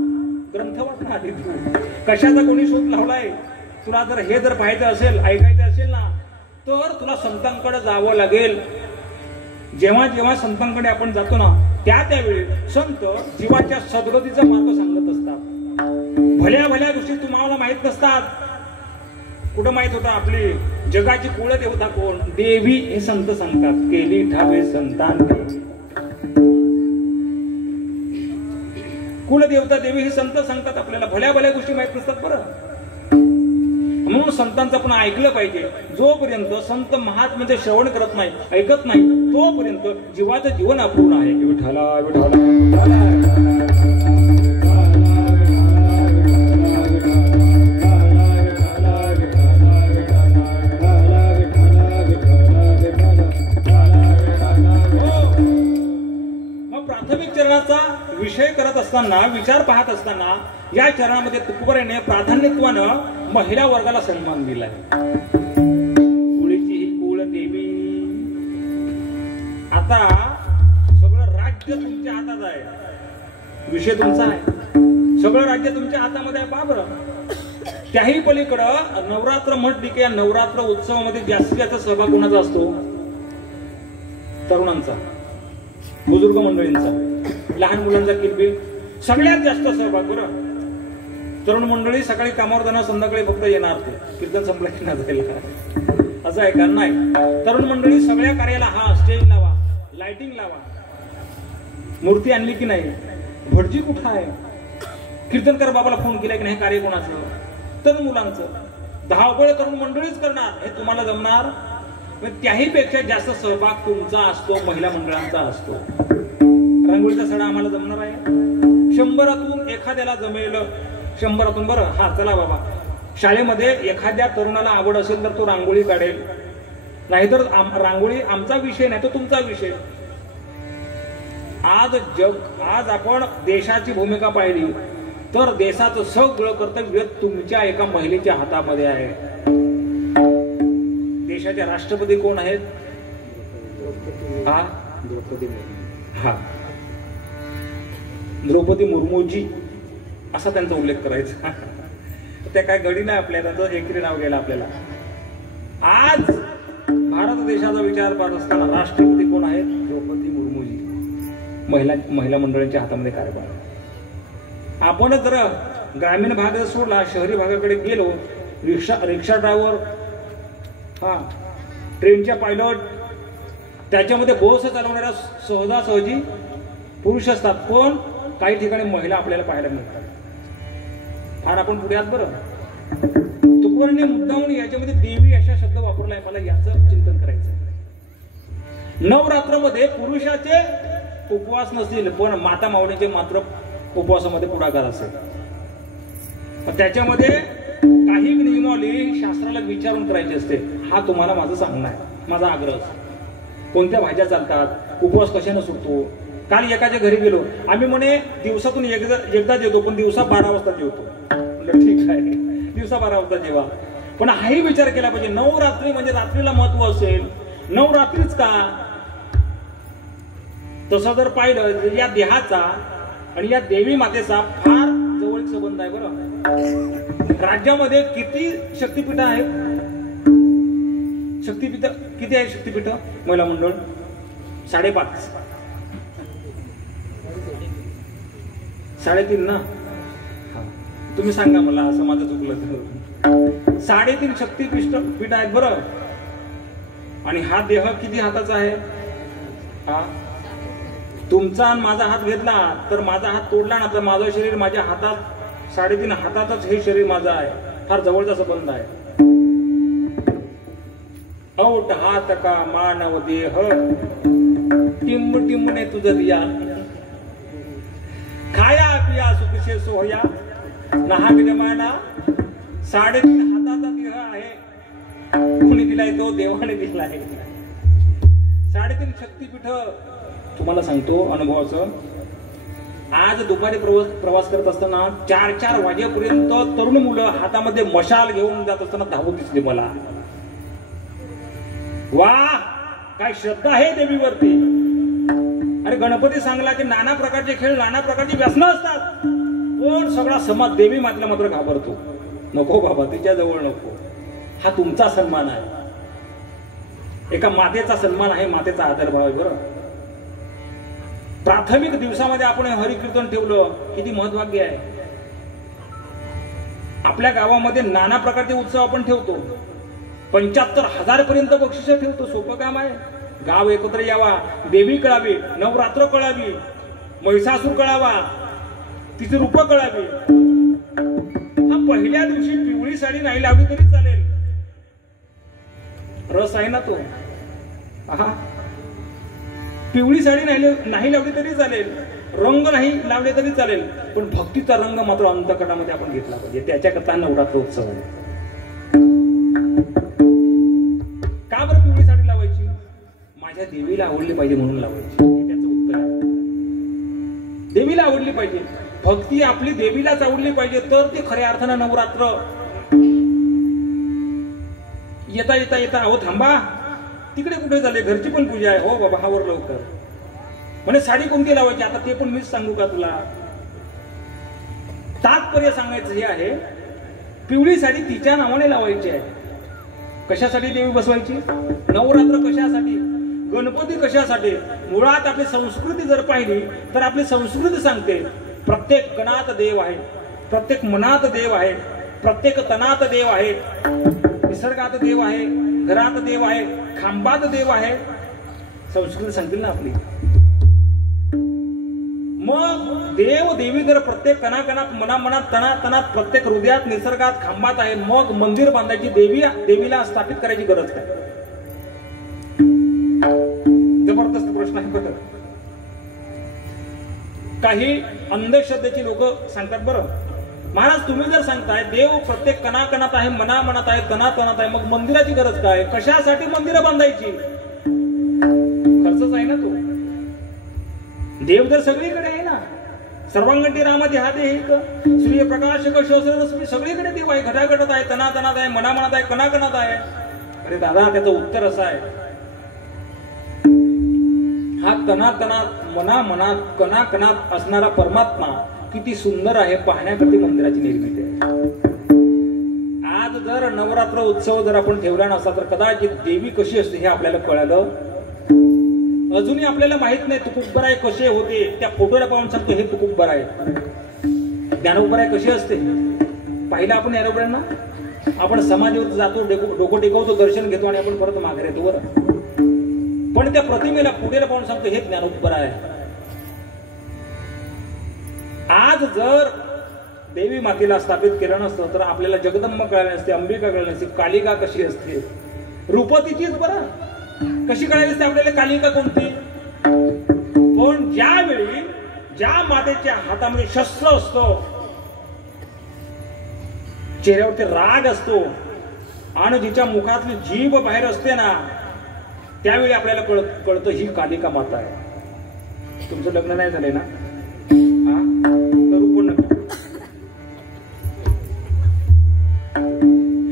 ग्रंथ वाचना आधी तू. कशाचा कोणी शोध लावलाय? तुला जर हे जर पाहायचं असेल, ऐकायचं असेल ना, तर तुला संतांकडे जावं लागेल. जेव्हा जेव्हा संतांकडे आपण जातो ना, त्यावेळी संत जीवाच्या सद्गतीचा मार्ग सांगत असतात. भल्या भल्या गोष्टी तुम्हाला माहित नसतात. कुठं माहित होतं? आपली जगाची कुलदेवता कोण? देवी, हे संत सांगतात. केली ठावे संतांनी, कुलदेवता देवी हे संत सांगतात आपल्याला. भल्या भल्या गोष्टी माहित नसतात बरं. म्हणून संतांचं आपण ऐकलं पाहिजे. जोपर्यंत संत महात्म्याचे श्रवण करत नाही, ऐकत नाही, तोपर्यंत जीवाचं जीवन अपूर्ण आहे. विठ्ठला विठ्ठला विषय करत असताना, विचार पाहत असताना, या चरणामध्ये तुकोबाराने प्राधान्यत्वानं महिला वर्गाला सन्मान दिलाय. कुळीची ही कुलदेवी. आता सगळं राज्य तुमच्या हातात आहे, विषय तुमचा आहे, सगळं राज्य तुमच्या हातामध्ये आहे. बाबर त्याही पलीकडं नवरात्र म्हटली की या नवरात्र उत्सवामध्ये जास्तीत जास्त सहभाग कोणाचा असतो? तरुणांचा, बुजुर्ग मंडळींचा, लहान मुलांचा किलबिल, सगळ्यात जास्त सहभाग. बरं, तरुण मंडळी सकाळी कामावर जाणार, संध्याकाळी फक्त येणार, ते कीर्तन संपलं की ना जायला, असं आहे का? नाही. तरुण मंडळी सगळ्या कार्याला, हा स्टेज लावा, लाइटिंग लावा, मूर्ती आणली की नाही, भटजी कुठं आहे, कीर्तनकर बाबाला फोन केला की नाही, कार्य कोणाचं? तरुण मुलांचं. धावपळ तरुण मंडळीच करणार, हे तुम्हाला जमणार? त्याही पेक्षा जास्त सहभाग तुमचा असतो, महिला मंडळांचा असतो. रांगोळीचा सडा आम्हाला जमणार आहे? 100तून एखाद्याला जमेल, 100तून. बरं, हा चला बाबा, शाळेमध्ये एखाद्या तरुणाला आवड असेल तर तो रांगोळी काढेल, नाहीतर रांगोळी आमचा विषय नाही, तो तुमचा विषय. आज आपण देशाची भूमिका पाहिली तर देशाचं सगळं कर्तव्य तुमच्या एका महिलेच्या हातामध्ये आहे. देशाचे राष्ट्रपती कोण आहेत? द्रौपदी मुर्मूजी, असा त्यांचा उल्लेख करायचा. त्या काय घडी नाही आपल्या, त्यांचं एकरी नाव गेलं आपल्याला. आज भारत देशाचा विचार करत असताना राष्ट्रपती कोण आहेत? द्रौपदी मुर्मूजी. महिला मंडळांच्या हातामध्ये कारभार. आपण जर ग्रामीण भाग सोडला, शहरी भागाकडे गेलो, रिक्षा ड्रायव्हर, हा ट्रेनच्या पायलट, त्याच्यामध्ये बस चालवणाऱ्या सहजासहजी पुरुष असतात. पण काही ठिकाणी महिला आपल्याला पाहायला मिळतात. फार आपण पुढे आहात. बरं, तुकोबारांनी मुद्दामून याच्यामध्ये देवी अशा शब्द वापरलाय, मला याचं चिंतन करायचं. नवरात्रामध्ये पुरुषाचे उपवास नसतील, पण माता माऊलींचे मात्र उपवासामध्ये पुढाकार असेल. त्याच्यामध्ये काही नियमावली शास्त्राला विचारून करायची असते. हा तुम्हाला माझं सांगणं आहे, माझा आग्रह. कोणत्या भाज्या चालतात, उपवास कशाने सुटतो. काल एकाच्या घरी गेलो आम्ही, म्हणे दिवसातून एकदा जेवतो, पण दिवसा 12 वाजता जेवतो. ठीक आहे, दिवसा 12 वाजता जेवा, पण हाही विचार केला पाहिजे. नवरात्री म्हणजे रात्रीला महत्व असेल, नवरात्रीच का? तसं जर पाहिलं, या देहाचा आणि या देवी मातेचा फार जवळीक संबंध आहे. बरं, राज्यामध्ये किती शक्तिपीठ आहेत? शक्तिपीठ किती आहे? शक्तिपीठ महिला मंडळ 5.5, 3.5 ना? तुम्ही सांगा मला, असं माझं चुकलं तर. 3.5 शक्तिपीठ आहेत. बरं, आणि हा देह किती हाताचा आहे? हा तुमचा आणि माझा हात घेतला तर माझा हात तोडला ना, तर माझं शरीर माझ्या हातात, 3.5 हातातच हे शरीर माझं आहे. फार जवळचा संबंध आहे. औट हात का मानव देह, टिंब टिंबने तुझं दिया, खाया पिया सुखशे सोहया, नहा विजमाना. 3.5 हाताचा देह आहे. कोणी दिलाय? तो देवाने दिलाय. 3.5 शक्तिपीठ तुम्हाला सांगतो अनुभवाचं. आज दुपारी प्रवास करत असताना 4-4 वाजेपर्यंत तरुण मुलं हातामध्ये मशाल घेऊन जात असताना धावत दिसली मला. वा, काय श्रद्धा आहे देवीवरती. अरे गणपती सांगला की नाना प्रकारचे खेळ, नाना प्रकारची व्यसनं असतात, पण सगळा समाज देवी मातेला मात्र घाबरतो. नको बाबा, तिच्या जवळ नको. हा तुमचा सन्मान आहे, एका मातेचा सन्मान आहे, मातेचा आदर भाव आहे. बरं, प्राथमिक दिवसामध्ये आपण हरिकीर्तन ठेवलं, किती महत्वाग्य आहे. आपल्या गावामध्ये नाना प्रकारचे उत्सव आपण ठेवतो, 75,000 पर्यंत बक्षीस ठेवतो. सोपं काम आहे. गाव एकत्र यावा, देवी कळावी, नवरात्र कळावी, महिषासूर कळावा, तिची रूप कळावी. हा पहिल्या दिवशी पिवळी साडी नाही लावली तरी चालेल, रस आहे ना तो. पिवळी साडी नाही लावली तरी चालेल, रंग नाही लावले तरी चालेल, पण भक्तीचा रंग मात्र अंतकटामध्ये आपण घेतला पाहिजे. त्याच्याकरता नवरात्र उत्सव आहे. का बरं पिवळी साडी लावायची? माझ्या देवीला आवडली पाहिजे म्हणून लावायची. त्याचं उत्तर आहे, देवीला आवडली पाहिजे. भक्ती आपली देवीलाच आवडली पाहिजे, तर ते खऱ्या अर्थानं नवरात्र. येता येता येता अहो थांबा, तिकडे कुठे झाले, घरची पण पूजा आहे. हो बाबा, हावर लवकर. म्हणजे साडी कोणती लावायची आता ते पण मीच सांगू का तुला? तात्पर्य सांगायचं हे आहे, पिवळी साडी तिच्या नावाने लावायची आहे. कशासाठी देवी बसवायची? नवरात्र कशासाठी? गणपती कशासाठी? मुळात आपली संस्कृती जर पाहिली तर आपली संस्कृती सांगते प्रत्येक कणात देव आहे, प्रत्येक मनात देव आहे, प्रत्येक तनात देव आहे, निसर्गात देव आहे, घरात देव आहे, खांबात देव आहे. संस्कृती सांगतील ना आपली. मग देव देवी जर प्रत्येक कणाकणात, मनामनात, तनात प्रत्येक हृदयात, निसर्गात, खांबात आहे, मग मंदिर बांधायची, देवीला स्थापित करायची गरज काय? जबरदस्त प्रश्न आहे. बरं, काही अंधश्रद्धेची लोक सांगतात, बरं महाराज तुम्ही जर सांगताय देव प्रत्येक कणाकणात आहे, मनामनात आहे, तनात आहे, मग मंदिराची गरज काय? कशासाठी मंदिरं बांधायची? खर्चच आहे ना तो. देव तर सगळीकडे आहे ना. सर्वांगठी रामाधी हा देहिक सूर्यप्रकाश शस्त्ररश्मी, सगळीकडे देव आहे, घटाघटत आहे, तनात आहे, मनामनात आहे, कणाकणात आहे. अरे दादा, त्याचं उत्तर असं आहे, हा तनात मनामनात, कणाकणात असणारा परमात्मा किती सुंदर आहे पाहण्याकरती मंदिराची निर्मिती आहे. आज जर नवरात्र उत्सव जर आपण ठेवला नसता तर कदाचित देवी कशी असते हे आपल्याला कळालं. अजूनही आपल्याला माहित नाही तुकुबराय कसे होते. त्या फोटोला पाहून सांगतो हे तुकुबराय. ज्ञानोबराय कशी असते पाहिलं आपण एरोप्लेनना. आपण समाधीवर जातो, डोकं टेकवतो, दर्शन घेतो आणि आपण परत मागे येतो. बरं, पण त्या प्रतिमेला फोटोला पाहून सांगतो हे ज्ञानोबराय. आज जर देवी मातेला स्थापित केलं नसतं तर आपल्याला जगदंबा कळाली नसते, अंबिका कळाली नसते, कालिका कशी असते, रूप तिचीच. बरं, कशी कळाली असते आपल्याला कालिका कोणती? पण ज्यावेळी ज्या मातेच्या हातामध्ये शस्त्र असतो, चेहऱ्यावरती राग असतो आणि जिच्या मुखातली जीभ बाहेर असते ना, त्यावेळी आपल्याला कळतं ही कालिका माता आहे. तुमचं लग्न नाही झालंय ना,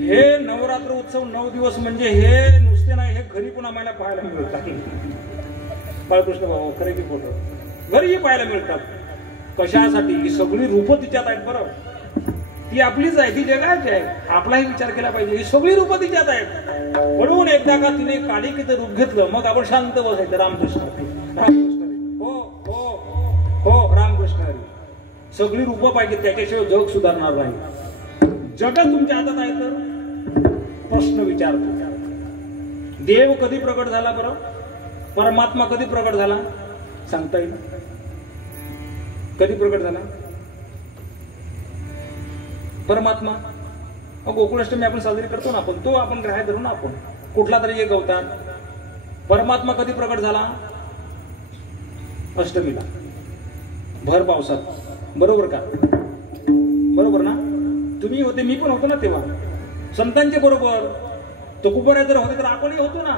हे नवरात्र उत्सव 9 दिवस म्हणजे हे नुसते नाही, हे घरी पण आम्हाला पाहायला मिळतात. बाळकृष्ण भाऊ खरे की फोटो घरीही पाहायला मिळतात. कशासाठी? ही सगळी रूप तिच्यात आहेत. बरं, ती आपलीच आहे, ती जगाची आहे. आपलाही विचार केला पाहिजे, ही सगळी रूप तिच्यात आहेत. म्हणून एकदा का तिने कालिकेचं रूप घेतलं मग आपण शांत बसायचं. रामकृष्ण रामकृष्ण, हो हो हो, रामकृष्ण हरी. सगळी रूप पाहिजे, त्याच्याशिवाय जग सुधारणार नाही. जग तुमच्या हातात आहे तर प्रश्न विचारतो, देव कधी प्रकट झाला? बरं, परमात्मा कधी प्रकट झाला? सांगता येईल? कधी प्रकट झाला परमात्मा? गोकुळाष्टमी आपण साजरी करतो ना आपण, तो आपण ग्राह्य धरू ना आपण, कुठला तरी एक अवतार. परमात्मा कधी प्रकट झाला? अष्टमीला, भर पावसात. बरोबर का? बरोबर ना? तुम्ही होते, मी पण होतो ना तेव्हा, संतांचे बरोबर. तुकोबराय जर होते तर आपणही होतो ना.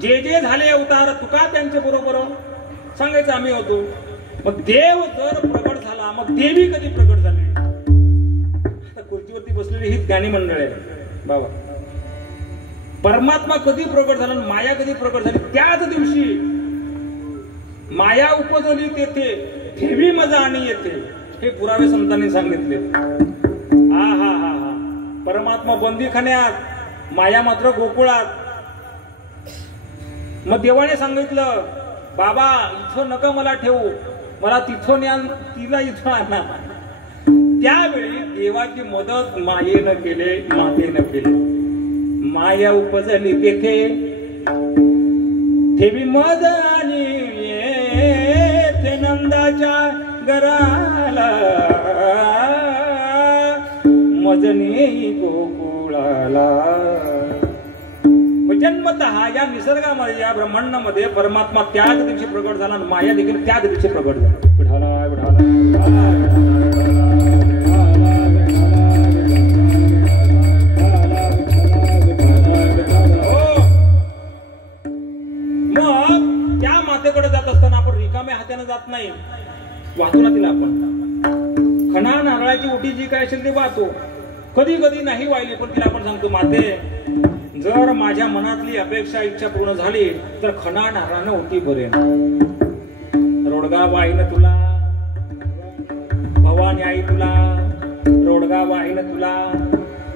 जे जे झाले अवतार तुका त्यांचे बरोबर सांगायचं आम्ही होतो. मग देव जर प्रकट झाला मग देवी कधी प्रकट झाली? आता खुर्चीवरती बसलेली हीच गाणी मंडळ आहे बाबा. परमात्मा कधी प्रकट झाला, माया कधी प्रकट झाली? त्याच दिवशी माया उपजली तेथे देवी मजा आणि येते. हे पुरावे संतांनी सांगितले. हा हा हा हा. परमात्मा बंदीखान्यात, माया मात्र गोकुळात. मग देवाने सांगितलं बाबा इथं नका मला ठेवू, मला तिथं न्या, तिला इथं आणा. त्यावेळी देवाची मदत मायेनं केले, मातेनं केले. माया उपजली तेथे देवी मद आणि येथे नंदाच्या घराला मजनी गोकुळाला. जन्मतः या निसर्गामध्ये, या ब्रह्मांडामध्ये परमात्मा त्याच दिवशी प्रकट झाला आणि माया देखील त्याच दिवशी प्रकट झाला. विठाला विठाला हाताने जात नाही, वाहतो ना तिला आपण. खणा नारळाची ओटी जी काय असेल ते वाहतो. कधी कधी नाही वाहिली पण तिला आपण सांगतो माते जर माझ्या मनातली अपेक्षा इच्छा पूर्ण झाली तर खणा नारळानं ओटी भरेन. रोडगा वाहिन तुला, भवानी आई तुला, रोडगा वाहिन तुला,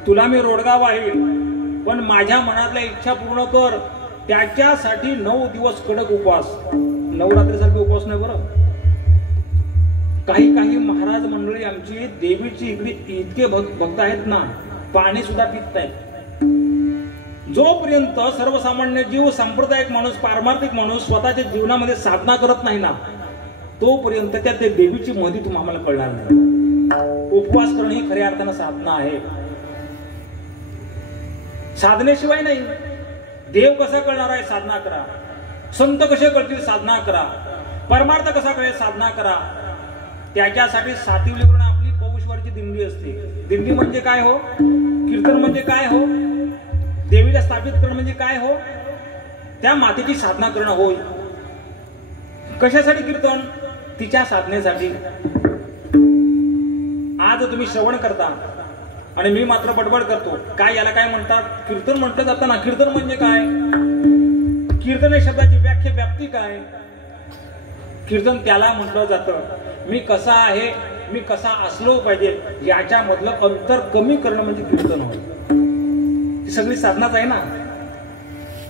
तुला मी रोडगा वाहीन पण माझ्या मनातल्या इच्छा पूर्ण कर. त्याच्यासाठी 9 दिवस कडक उपवास. नवरात्रीसारखे उपवास नाही बरं. काही काही महाराज मंडळी आमची देवीची इतके भक्त आहेत ना, पाणी सुद्धा पित नाहीत. जोपर्यंत सर्वसामान्य जीव, सांप्रदायिक माणूस, पारमार्थिक माणूस स्वतःच्या जीवनामध्ये साधना करत नाही ना, तोपर्यंत त्या देवीची महती तुम्हाला कळणार नाही. उपवास करणं ही खऱ्या अर्थानं साधना आहे. साधनेशिवाय नाही. देव कसा कळणार आहे? साधना करा. संत कसे करतील? साधना करा. परमार्थ कसा कळेल? साधना करा. त्याच्यासाठी सातिवलीवरून आपली पौषवारची दिंडी असते. दिंडी म्हणजे काय हो? कीर्तन म्हणजे काय हो? देवीला स्थापित करणं म्हणजे काय हो? त्या मातेची साधना करणं होय. कशासाठी कीर्तन? तिच्या साधनेसाठी. आज तुम्ही श्रवण करता आणि मी मात्र बडबड करतो. काय याला काय म्हणतात? कीर्तन म्हटलं जातं ना. कीर्तन म्हणजे काय? कीर्तन या शब्दाची व्याख्या, व्याप्ती काय? कीर्तन त्याला म्हटलं जातं मी कसा आहे, मी कसा असलो पाहिजे याच्यामधलं अंतर कमी करणं म्हणजे कीर्तन होय. ही सगळी साधनाच आहे ना.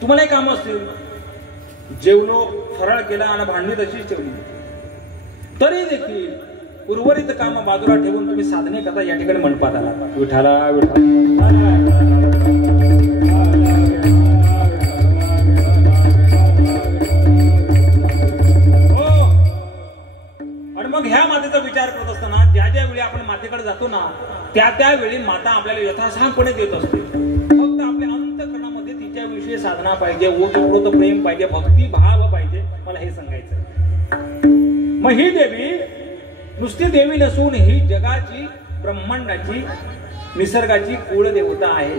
तुम्हाला काम असतील, जेवलो, फराळ केला आणि भांडणी तशीच ठेवली, तरी देखील उर्वरित काम बाजूला ठेवून तुम्ही साधने करता. या ठिकाणी मंडपात आला. विठाला विठाला. मग ह्या मातेचा विचार करत असताना ज्या ज्या वेळी आपण मातेकडे जातो ना, त्या त्यावेळी माता आपल्याला यथासांगपणे देत असते. फक्त आपल्या अंतःकरणामध्ये तिच्याविषयी साधना पाहिजे, ओतप्रोत प्रेम पाहिजे, भक्ती भाव पाहिजे. मला हे सांगायचं. मग ही देवी नुसती देवी नसून ही जगाची, ब्रह्मांडाची, निसर्गाची कुळदेवता आहे.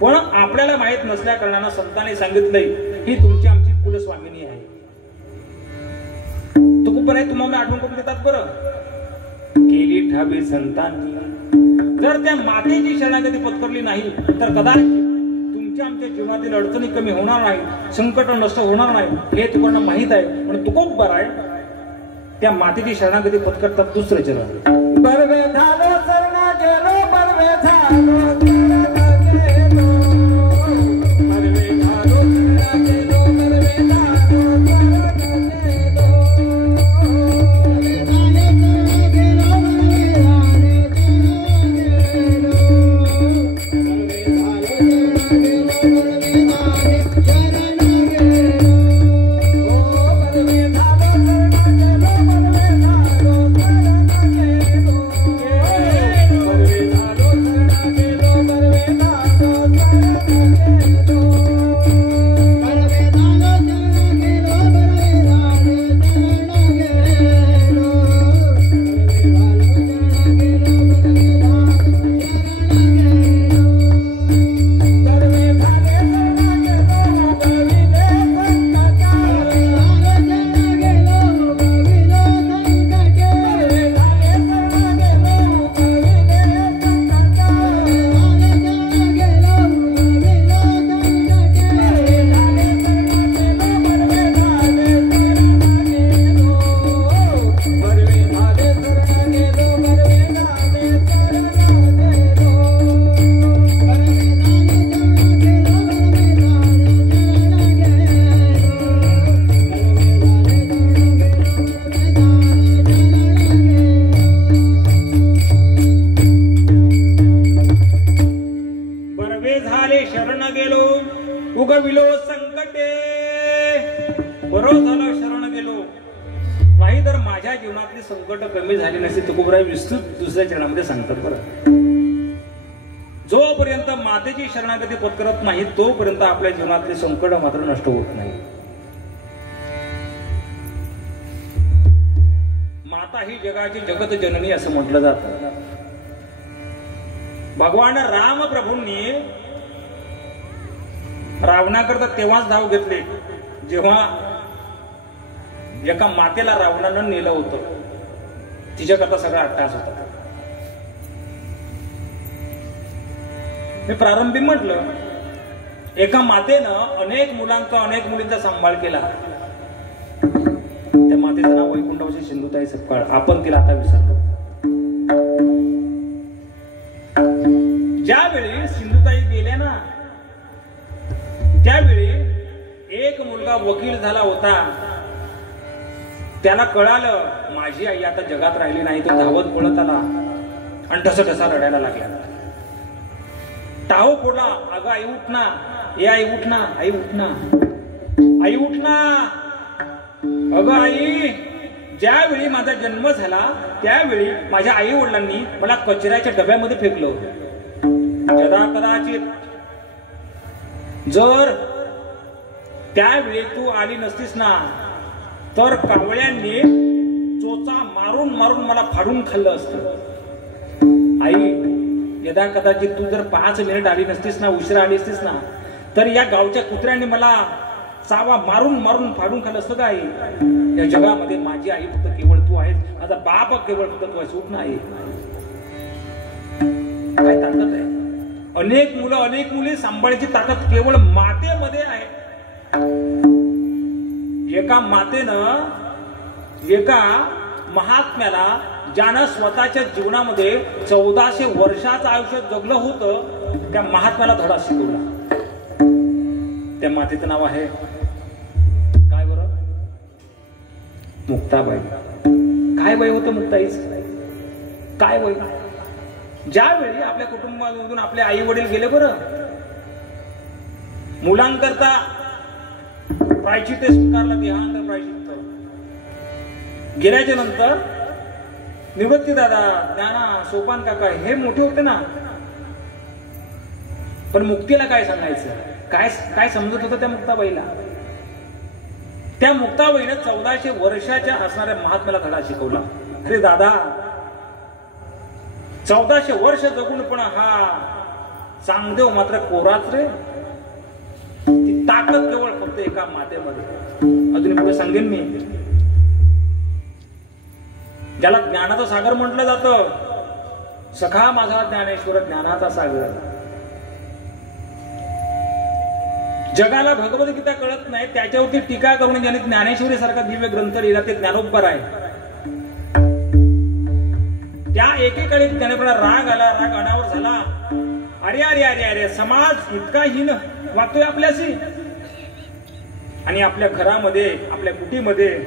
पण आपल्याला माहित नसल्या कारणानं संतांनी सांगितलंय ही तुमची आमची कुलस्वामिनी आहे. तुकुंबर आहे तुम्हाला आठवण करून देतात बरं. केली ठावी संतांनी. जर त्या मातेची शरणागती पत्करली नाही तर कदाचित तुमच्या आमच्या जीवनातील अडचणी कमी होणार नाही, संकट नष्ट होणार नाही. हे तुम्हाला माहित आहे. पण तुकुंबर आहे त्या मातेची शरणागती पत्करतात दुसरं चरण. बरवे झालो शरणा गेलो, बरवे झालो गेलो उगविलो संकटे, बरं झालं शरण गेलो, नाही तर माझ्या जीवनातली संकट कमी झाली नसती. तुकोबराय विस्तृत दुसऱ्या चरणामध्ये सांगतात. बरं, जोपर्यंत मातेची शरणागती पत्करत नाही तोपर्यंत आपल्या जीवनातले संकट मात्र नष्ट होत नाही. माता ही जगाची जगत जननी असं म्हटलं जातं. भगवान राम प्रभूंनी रावणाकरता तेव्हाच धाव घेतले जेव्हा एका मातेला रावणानं नेलं होतं. तिच्याकरता सगळा अट्टास होता. मी प्रारंभी म्हटलं, एका मातेनं अनेक मुलांचा अनेक मुलींचा सांभाळ केला. त्या मातेचं नाव वैकुंठवासी सिंधुताई सपकाळ. आपण तिला आता विसरलो. ज्यावेळी सिंधुताई गेल्या ना, त्यावेळी एक मुलगा वकील झाला होता. त्याला कळालं माझी आई आता जगात राहिली नाही. तो धावत पळत आला आणि ठसा रडायला लागला. टाहो फोडला. अगं आई उठ ना, ए आई उठ ना, आई उठ ना, आई उठ ना. अगं आई, ज्यावेळी माझा जन्म झाला त्यावेळी माझ्या आई वडिलांनी मला कचऱ्याच्या डब्यामध्ये फेकलं. जरा कदाचित जर त्यावेळी तू आली नसतीस ना, तर कावळ्यांनी चोचा मारून मारून मला फाडून खाल्लं असतं. आई, यदा कदाचित तू जर 5 मिनिट आली नसतीस ना, उशिरा आली असतीस ना, तर या गावच्या कुत्र्यांनी मला चावा मारून मारून फाडून खाल्लं असतं का आई? या जगामध्ये माझी आई फक्त केवळ तू आहेस, माझा बाप केवळ फक्त तू आहेस. उठ ना आई. काय ताकद आहे? अनेक मुलं अनेक मुली सांभाळायची ताकद केवळ मातेमध्ये आहे. एका मातेनं एका महात्म्याला, ज्यानं स्वतःच्या जीवनामध्ये 1400 वर्षाचं आयुष्य जगलं होतं, त्या महात्म्याला धडा शिकवला. त्या मातेचं नाव आहे काय बरं? मुक्ताबाई. काय वय होतं मुक्ताईच? काय वय? ज्यावेळी आपल्या कुटुंबामधून आपले आई वडील गेले, बरं, मुलांकरता प्रायश्चित्त स्वीकारला. देहांतर प्रायश्चित्त गेल्याच्या नंतर निवृत्ती दादा, ज्ञाना, सोपान काका हे मोठे होते ना, पण मुक्तीला काय सांगायचं? काय काय समजत होतं त्या मुक्ताबाईला? त्या मुक्ताबाईने 1400 वर्षाच्या असणाऱ्या महात्म्याला धडा शिकवला. अरे दादा, 1400 वर्ष जगून पण हा चांगदेव मात्र कोराच रे. ती ताकद केवळ फक्त एका मातेमध्ये. अजून पुढे सांगेन मी. ज्याला ज्ञानाचा सागर म्हटलं जातं, सखा माझा ज्ञानेश्वर ज्ञानाचा सागर. जगाला भगवद्गीता कळत नाही, त्याच्यावरती टीका करून ज्यांनी ज्ञानेश्वरी सारखा दिव्य ग्रंथ लिहिला ते ज्ञानोबा आहे. त्या एकेकाळी ज्ञानेश्वराला राग आला, राग अनावर झाला. अरे अरे अरे अरे, समाज इतका हीन वागतोय आपल्याशी. आणि आपल्या घरामध्ये, आपल्या कुटीमध्ये,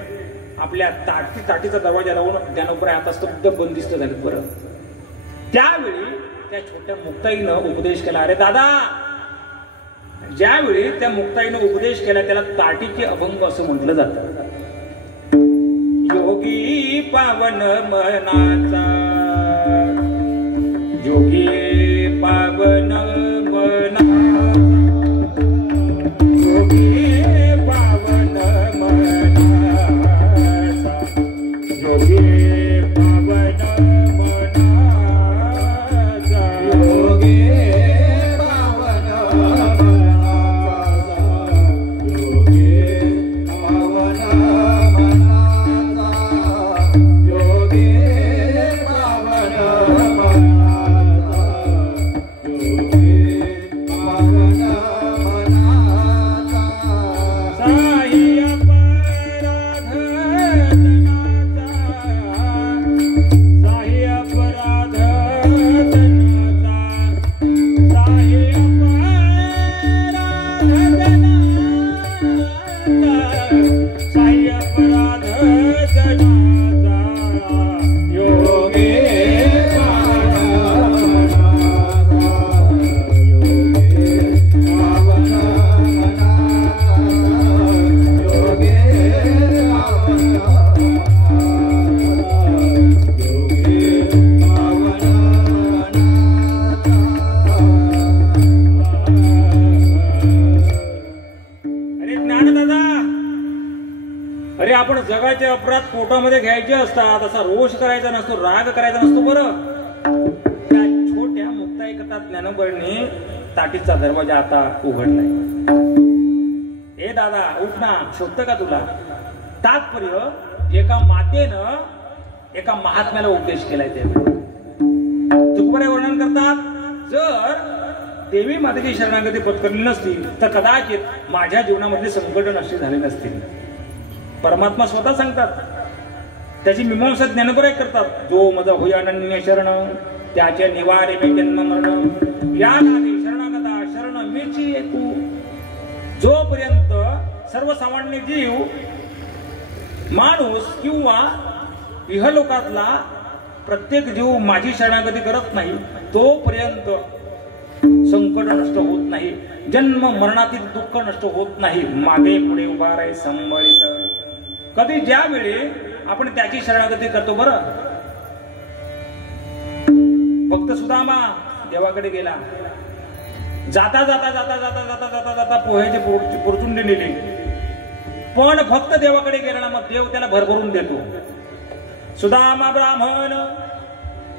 आपल्या ताटीचा दरवाजा लावून ज्ञानोबा आता स्तब्ध बंदिस्त झाले. बरं, त्यावेळी त्या छोट्या मुक्ताईनं उपदेश केला. अरे दादा, ज्यावेळी त्या मुक्ताईनं उपदेश केला त्याला ताटीचे अभंग असं म्हटलं जातं. योगी पावन मनाचा, योगी पावन मना, योगी पावन मनाचा, योगी पावन मनाचा, योगी पावन मनाचा, योगी आपण जगाचे अपराध पोटामध्ये घ्यायचे असतात, असा रोष करायचा नसतो, राग करायचा नसतो. बरं त्या छोट्या मुक्ताई कथा ज्ञानोबरने ताटीचा दरवाजा आता उघडलाय. ए दादा उठ ना, शोधतं का तुला? तात्पर्य एका मातेनं एका महात्म्याला उपदेश केलाय. ते तुकोबाराय वर्णन करतात, जर देवी मातेची शरणागती पत्करली नसती तर कदाचित माझ्या जीवनामधले संकट नष्ट झाले नसतील. परमात्मा स्वतः सांगतात, त्याची मीमांसा ज्ञानोबराय करतात. जो मज होय अनन्य शरण त्याचे निवारे मी जन्म मरण या नादी शरणागता शरण मीची तू. जोपर्यंत सर्वसामान्य जीव माणूस किंवा इहलोकातला प्रत्येक जीव माझी शरणागती करत नाही तोपर्यंत संकट नष्ट होत नाही, जन्म मरणातील दुःख नष्ट होत नाही. मागे पुढे उभा राही संबळित. कधी ज्यावेळी आपण त्याची शरणागती करतो. बरं भक्त सुदामा देवाकडे गेला. जाता जाता जाता जाता जाता जाता जाता पोह्याची पुरचुंडी नेली, पण भक्त देवाकडे गेला ना मग देव त्याला भरभरून देतो. सुदामा ब्राह्मण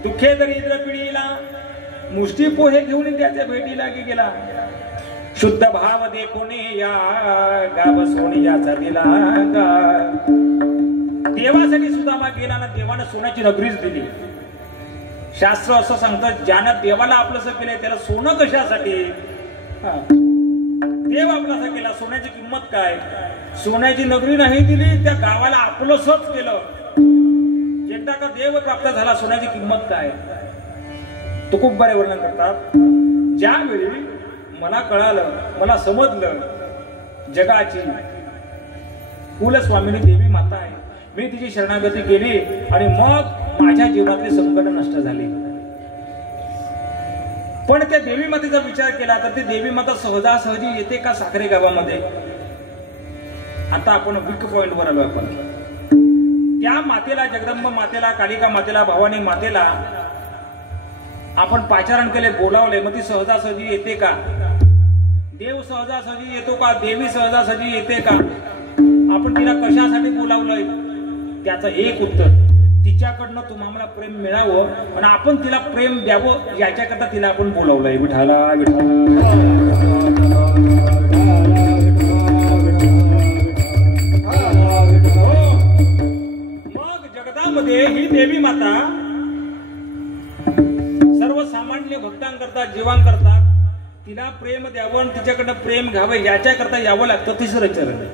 दुःखे दरिद्र पिढीला मुष्टी पोहे घेऊन त्याच्या भेटीला गेला. शुद्ध भाव देखोने या गाव सोनियाचा दिला गा. देवासाठी सुदामा गेला ना, देवानं सोन्याची नगरीच दिली. शास्त्र असं सांगतं, ज्यानं देवाला आपलंसं केलंय त्याला सोनं कशासाठी? देव आपलासा केला, सोन्याची किंमत काय? सोन्याची नगरी नाही दिली, त्या गावाला आपलंसच केलं. एकदा का देव प्राप्त झाला, सोन्याची किंमत काय? तुकोबाराय वर्णन करतात, ज्यावेळी मला कळालं, मला समजलं जगाची कुलस्वामिनी देवी माता आहे, मी तिची शरणागती केली आणि मग माझ्या जीवनातले संकट नष्ट झाले. पण त्या देवी मातेचा विचार केला तर ती देवी माता सहजासहजी येते का साखरे गावामध्ये? आता आपण वीक पॉइंट वर आलो. आपण त्या मातेला, जगदंब मातेला, कालिका मातेला, भवानी मातेला आपण पाचारण केले, बोलावले, मग ती सहजासहजी येते का? देव सहजासहजी येतो का? देवी सहजासहजी येते का? आपण तिला कशासाठी बोलावलंय? त्याचं एक उत्तर, तिच्याकडनं तुम्हाला प्रेम मिळावं आणि आपण तिला प्रेम द्यावं याच्याकरता तिला आपण बोलावलंय. विठाला मग जगतामध्ये ही देवी माता सर्वसामान्य भक्तांकरता, जीवांकरता तिला प्रेम द्यावं आणि तिच्याकडनं प्रेम घ्यावं याच्याकरता यावं लागतं. तिसरं चरण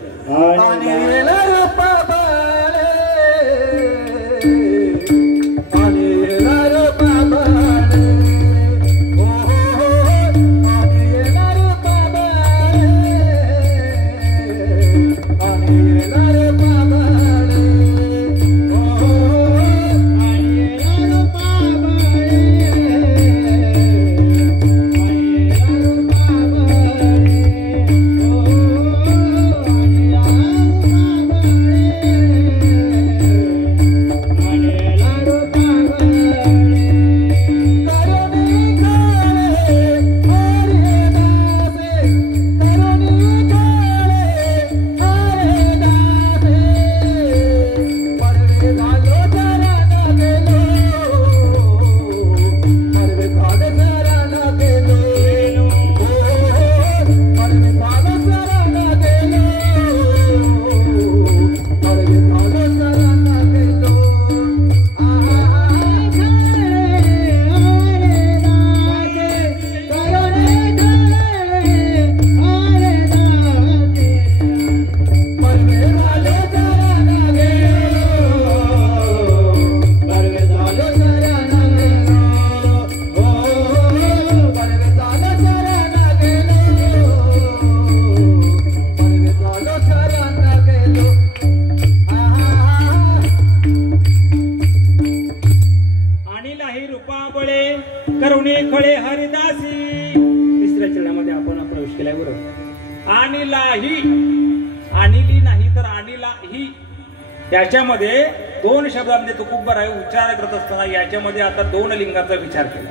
याच्यामध्ये दोन शब्दांमध्ये तुकोबाराय उच्चार करत असताना याच्यामध्ये आता दोन लिंगाचा विचार केला.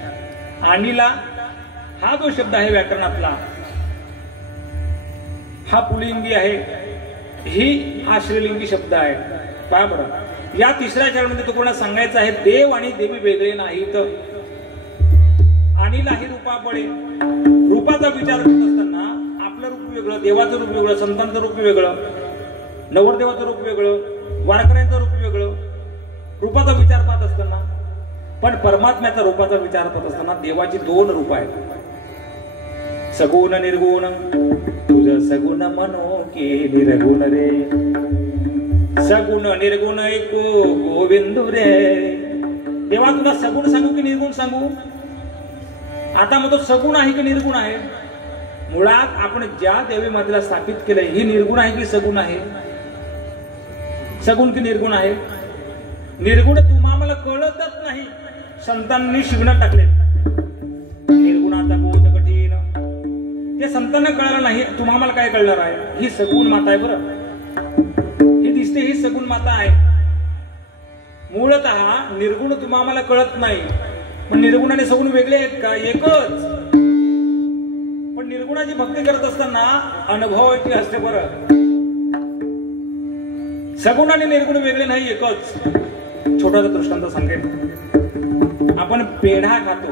आणीला हा जो शब्द आहे व्याकरणातला हा पुलिंगी आहे, ही हा स्त्रीलिंगी शब्द आहे. पहा बरं, या तिसऱ्या चरणामध्ये तुकोबांना सांगायचं आहे, देव आणि देवी वेगळे नाहीत. अनिलाही रूपा बळे. रूपाचा विचार करत असताना आपलं रूप वेगळं, देवाचं रूप वेगळं, संतांचं रूप वेगळं, नवरदेवाचं रूप वेगळं, वारकऱ्यांचं रूप वेगळं. रूपाचा विचार पाहत असताना, पण परमात्म्याचा रूपाचा विचार करत असताना देवाची दोन रूप आहेत, सगुण निर्गुण. तुझ सगुण मनो के निर्गुण रे, सगुण निर्गुण ऐकू गोविंदू रे. देवा तुला सगुण सांगू की निर्गुण सांगू? आता मग तो सगुण आहे की निर्गुण आहे? मुळात आपण ज्या देवी मातेला स्थापित केलंय ही निर्गुण आहे की सगुण आहे? सगुण की निर्गुण आहे? निर्गुण तुम्हाला कळतच नाही, संतांनी शिकणं टाकले. निर्गुणाचा बोध कठीण, ते संतांना कळलं नाही, तुम्हाला काय कळणार आहे? ही सगुण माता आहे बरं, ही दिसते ही सगुण माता आहे. मूळतः निर्गुण तुम्हाला कळत नाही, पण निर्गुण आणि सगुण वेगळे आहेत का? एकच. पण निर्गुणाची भक्ती करत असताना अनुभव येते असते बरं. सगुण आणि निर्गुण वेगळे नाही, एकच. छोटासा दृष्टांत सांगेन. आपण पेढा खातो,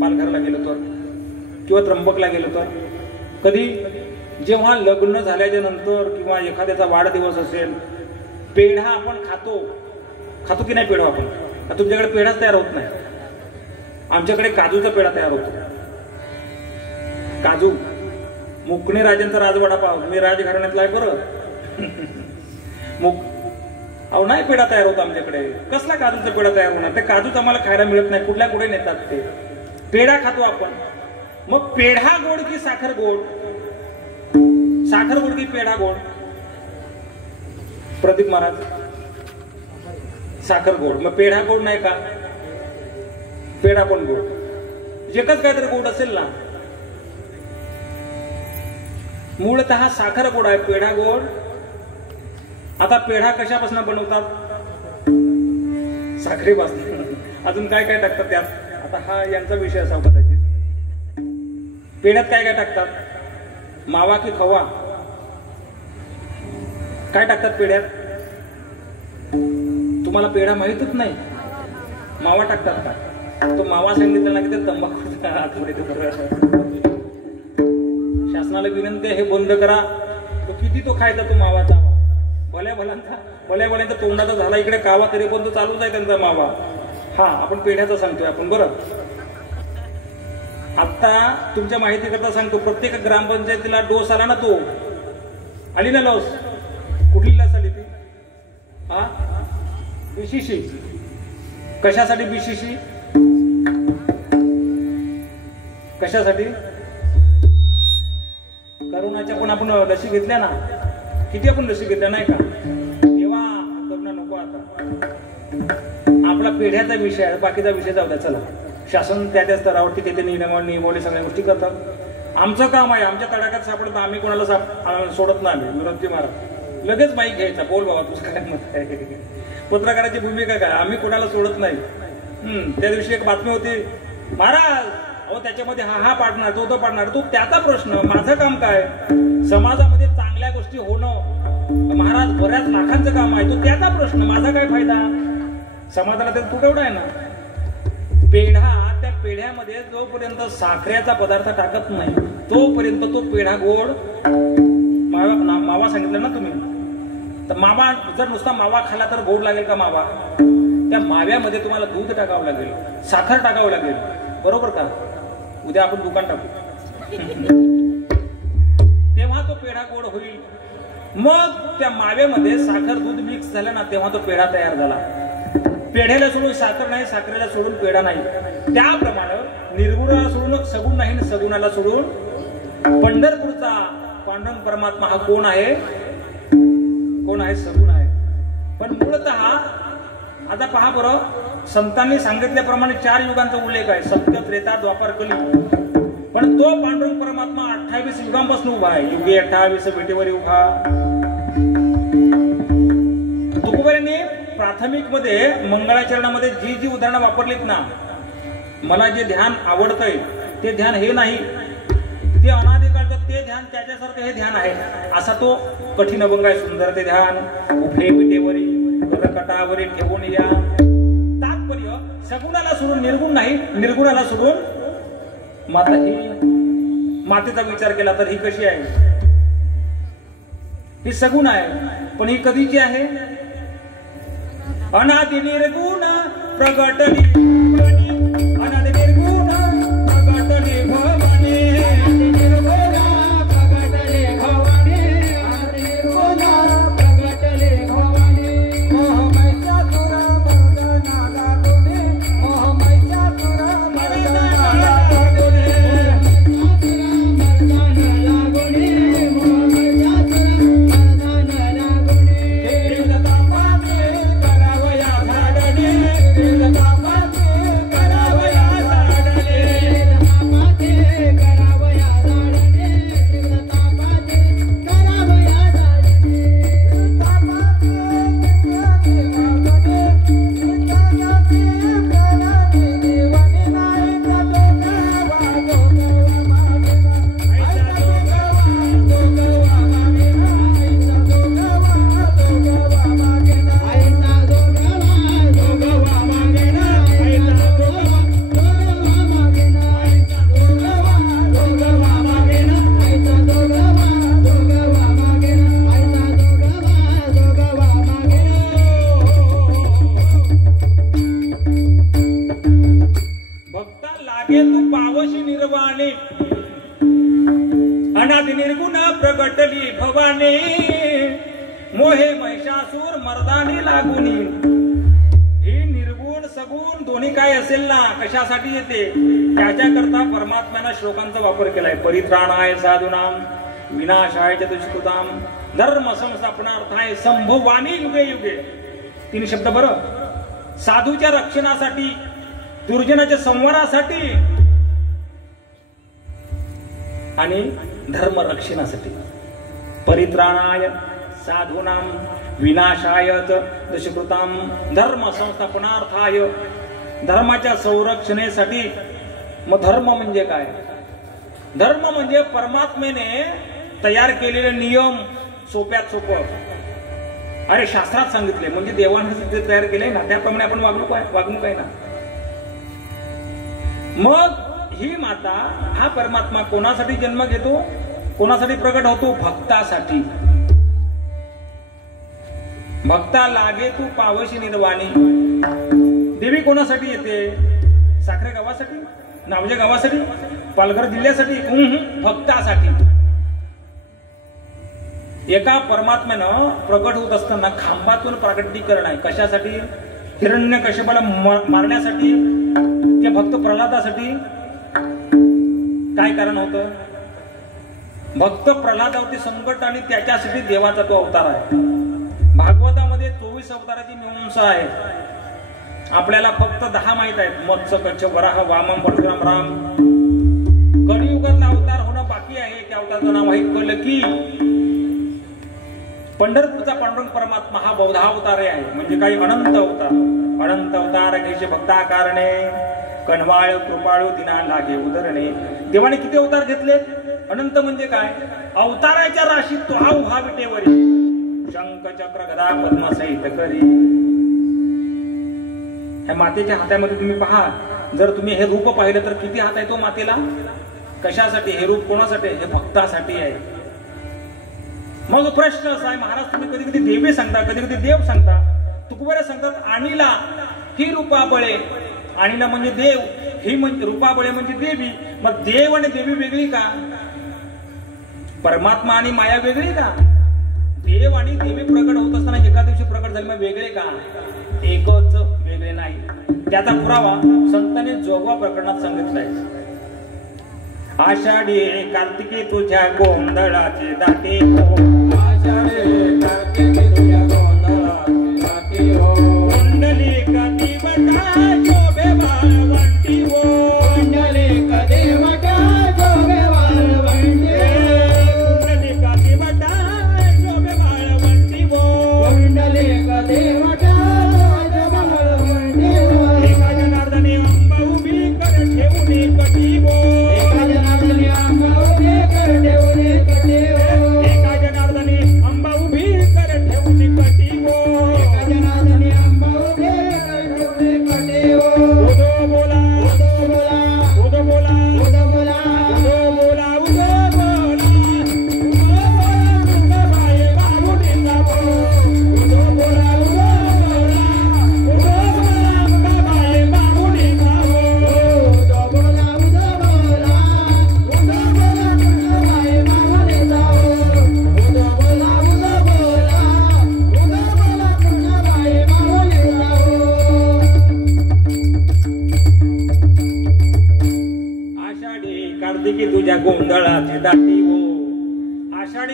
पालघरला गेलो तर किंवा त्र्यंबकला गेलो तर, कधी जेव्हा लग्न झाल्याच्या नंतर किंवा एखाद्याचा वाढदिवस असेल, पेढा आपण खातो की नाही? पेढा आपण तुमच्याकडे पेढाच तयार होत नाही, आमच्याकडे काजूचा पेढा तयार होतो. काजू, मुकणे राजांचा राजवाडा पाव, मी राजघराण्यातला आहे बरं. अहो नाही पेढा तयार होतो आमच्याकडे. कसला काजूचा पेढा तयार होणार? ते काजूच आम्हाला खायला मिळत नाही, कुठल्या कुठे नेतात ते. पेढा खातो आपण. मग पेढा गोड की साखर गोड? साखर गोड की पेढा गोड? प्रदीप महाराज, साखर गोड. मग पेढा गोड नाही का? पेढा पण गोड. एकच काहीतरी गोड असेल ना. मूळतः साखर गोड आहे, पेढा गोड. आता पेढा कशापासून बनवतात? साखरेपासून. अजून काय काय टाकतात त्यात? आता हा यांचा विषय असा कदाचित. पेढ्यात काय काय टाकतात? मावा की खवा? काय टाकतात पेढ्यात? तुम्हाला पेढा माहितच नाही, मावा टाकतात का? तो मावा सांगितलं ना की ते तंबाखूचा आतमध्ये. शासनाला विनंती आहे, हे बंद करा. तो किती तो खायचा तो मावाचा? भल्या भल्यांचा तोंडाचा झाला इकडे कावा, तरी पण तो चालूच आहे त्यांचा मावा. हा, आपण पेढ्याचा सांगतोय आपण बरं. आता तुमच्या माहिती करता सांगतो, प्रत्येक ग्रामपंचायतीला डोस आला ना, तो आली ना लस. कुठली लस आली ती? हा, बीसीसी. कशासाठी बीसीसी? कशासाठी? करोनाच्या पण आपण लसी घेतल्या ना, किती आपण लसी घेतल्या नाही का? तेव्हा करोना नको. आता आपला पेढ्याचा विषय आहे, बाकीचा विषय जाऊ द्या. चला, शासन त्या स्तरावरती तिथे नियमावली सगळ्या गोष्टी करतात. आमचं काम आहे, आमच्या तडाख्यात सापडतं आम्ही कोणाला सोडत नाही. आम्ही विरोधी महाराज लगेच माईक घ्यायचा, बोल बाबा तुझं काय मत आहे. पत्रकाराची भूमिका काय? आम्ही कोणाला सोडत नाही. त्या दिवशी एक बातमी होती, महाराज अहो त्याच्यामध्ये हा पाडणार, तो पाडणार. तो त्याचा प्रश्न, माझं काम काय? समाजामध्ये चांगल्या गोष्टी होणं महाराज बऱ्याच लाखांचं काम आहे, तो त्याचा प्रश्न, माझा काय फायदा? समाजाला तर तू केवढा आहे ना. पेढा, त्या पेढ्यामध्ये जोपर्यंत साखरेचा पदार्थ टाकत नाही तोपर्यंत तो पेढा गोड. मावा सांगितलं ना तुम्ही, तर मावा जर नुसता मावा खाला तर गोड लागेल का मावा? त्या माव्यामध्ये तुम्हाला दूध टाकावं लागेल, साखर टाकावं लागेल, बरोबर का? उद्या आपण दुकान टाकू, तेव्हा तो पेढा गोड होईल. मग त्या माव्यामध्ये साखर दूध मिक्स झालं ना, तेव्हा तो पेढा तयार झाला. पेढ्याला सोडून साखर नाही, साखरेला सोडून पेढा नाही. त्याप्रमाणे निर्गुणाला सोडून सगुण नाही, सगुणाला सोडून पंढरपूरचा पांडुरंग परमात्मा हा कोण आहे? कोण आहे? सगुण आहे. पण मूळतः आता पहा बरं, संतांनी सांगितल्याप्रमाणे 4 युगांचा उल्लेख आहे, सत्य, त्रेता, द्वापर, कली. पण तो पांडुरंग परमात्मा 28 युगांपासून उभा आहे. युगे 28 भेटीवर उभा. तुकोबांनी प्राथमिक मध्ये मंगळाचरणामध्ये जी उदाहरणं वापरलीत ना, मला जे ध्यान आवडतंय ते ध्यान हे नाही, ते अनादिकाळचं ते ध्यान त्या त्याच्यासारखं हे ध्यान आहे असा तो कठीण अभंग आहे. सुंदर ते ध्यान उभे पिठेवरी कटावरी ठेवून या. तात्पर्य सगुणाला सोडून निर्गुण नाही, निर्गुणाला सोडून माता. ही मातेचा विचार केला तर ही कशी आहे? ही सगुण आहे पण ही कधीची आहे? अनादि निर्गुण प्रगटली अनादि निर्गुण प्रगटली भवानी अनादि निर्गुण प्रगटली भवानी मोहे महिषासूर मर्दानी लागुनी. ही निर्गुण सगुण दोन्ही काय असेल ना कशासाठी येते त्याच्याकरता परमात्म्यानं श्लोकांचा वापर केलाय. परित्राणाय साधूनाम विनाशाय चतुष्कृताम धर्म संस्थापनार्थाय संभवामी युगे युगे. 3 शब्द बरं. साधूच्या रक्षणासाठी, दुर्जनाच्या संवारासाठी आणि धर्म रक्षणासाठी. परित्राणाय साधूनाम विनाशाय दुष्कृताम धर्म संस्थापनार्थाय. धर्माच्या संरक्षणेसाठी. मग धर्म म्हणजे काय? धर्म म्हणजे परमात्मेने तयार केलेले नियम सोप्यात सोपं. अरे शास्त्रात सांगितले म्हणजे देवाने जे तयार केले ना त्याप्रमाणे आपण वागणूक आहे ना. मग ही माता हा परमात्मा कोणासाठी जन्म घेतो, कोणासाठी प्रकट होतो? भक्तासाठी. भक्ता लागे तू पावशी निर्वाणी. देवी कोणासाठी येते? साखरे गावासाठी, नावजे गावासाठी, पालघर जिल्ह्यासाठी? भक्तासाठी. एका परमात्म्यानं प्रकट होत असताना खांबातून प्रागट्यकरण आहे. कशासाठी? हिरण्यकश्यपाला मारण्यासाठी की भक्त प्रल्हादासाठी? काय कारण होतं? भक्त प्रल्हादावरती संकट आणि त्याच्यासाठी देवाचा तो अवतार आहे. भागवतामध्ये 24 अवताराची मीमांसा आहे. आपल्याला फक्त 10 माहित आहेत. मत्स्य, कच्छ, वराह, वामन, परशुराम, राम. कलियुगातला अवतार होणं बाकी आहे. त्या अवताराचं नाव माहित पडलं की पंढरपूरचा पांडुरंग परमात्मा हा बहुधा अवतार आहे. म्हणजे काही अनंत अवतार. अनंत अवतार घ्यायचे भक्ता कारणे कणवाळ कृपाळू दिना लागे उदरणे. देवाने किती अवतार घेतले? अनंत म्हणजे काय? अवताराच्या राशीत तो हा उभा विटेवरी शंख चक्र गदा पद्म सहित करी. ह्या मातेच्या हातामध्ये तुम्ही पहा. जर तुम्ही हे रूप पाहिलं तर किती हात आहे तो मातेला? कशासाठी हे रूप? कोणासाठी? हे भक्तासाठी आहे. मग प्रश्न असा आहे, महाराज तुम्ही कधी कधी देवी सांगता, कधी कधी देव सांगता. तुकोबारे सांगतात आणीला ही रूपाबळे. आणीला म्हणजे देव, ही म्हणजे रूपाबळे म्हणजे देवी. मग देव आणि देवी वेगळी का? परमात्मा आणि माया वेगळी का? देव आणि देवी प्रकट होत असताना एका दिवशी प्रकट झाले मग वेगळे का? एकच, वेगळे नाही. त्याचा पुरावा संतांनी जोगवा प्रकरणात सांगितलाय. आषाढी कार्तिकी तुझ्या गोंधळाचे दाटे आषाढी कार्तिकी तुझ्या गोंधळाचे दाटे कुंडली कदिवटा शोभे वाळवंटी वो कुंडली कदिवटा शोभे वाळवंटी कुंडली कदिवटा शोभे वाळवंटी वो कुंडली कदिवटा शोभे वाळवंटी वो एका जनार्दनी अंबा उभी कर ठेवली कटी वो एका जनार्दनी अंबा उभी कर ठेवली कटी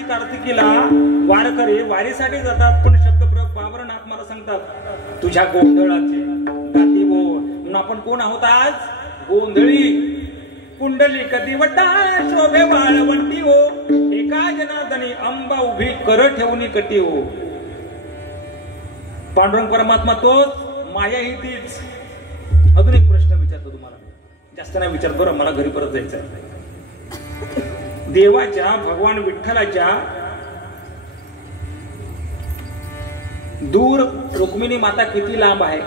कार्तिकीला वारकरी वारीसाठी जातात, पण शब्दप्रयोग बाबर नाथ मला सांगतात तुझ्या गोंधळाचे गाती बोल. म्हणून आपण कोण आहोत आज? गोंधळी. कुंडली कधी वटा शोभे बाळवंटी हो, एका जनार्दनी अंबा उभी कर ठेवून कटी हो. पांडुरंग परमात्मा तोच, माया ही तीच. अजून एक प्रश्न विचारतो तुम्हाला, जास्त नाही विचार, बरं मला घरी परत जायचं आहे. देवाच्या भगवान विठ्ठलाच्या दूर रुक्मिणी माता किती लांब आहे?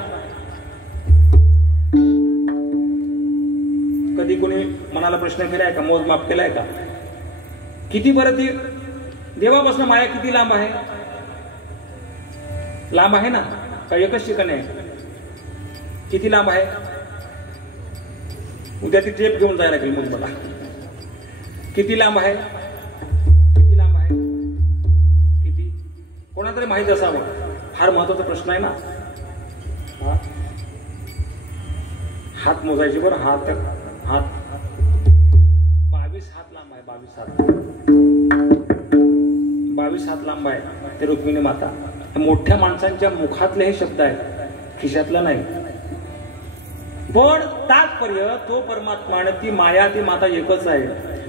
कधी कोणी मनाला प्रश्न केलाय का? मोजमाप केलाय का? किती बरं ती देवापासून माया किती लांब आहे? लांब आहे ना? का एकच ठिकाणी आहे? किती लांब आहे? उद्या ती टेप घेऊन जायला लागेल मग मला. किती लांब आहे? किती लांब आहे? किती? कोणाला तरी माहित असावं. फार महत्वाचा प्रश्न आहे ना. हात मोजायचे बरं. हात 22 हात लांब आहे. 22 हात लांब आहे ते रुक्मिणी माता. मोठ्या माणसांच्या मुखातले हे शब्द आहेत, खिशातला नाही. पण तात्पर्य तो परमात्मा आणि ती माया, ती माता एकच आहे.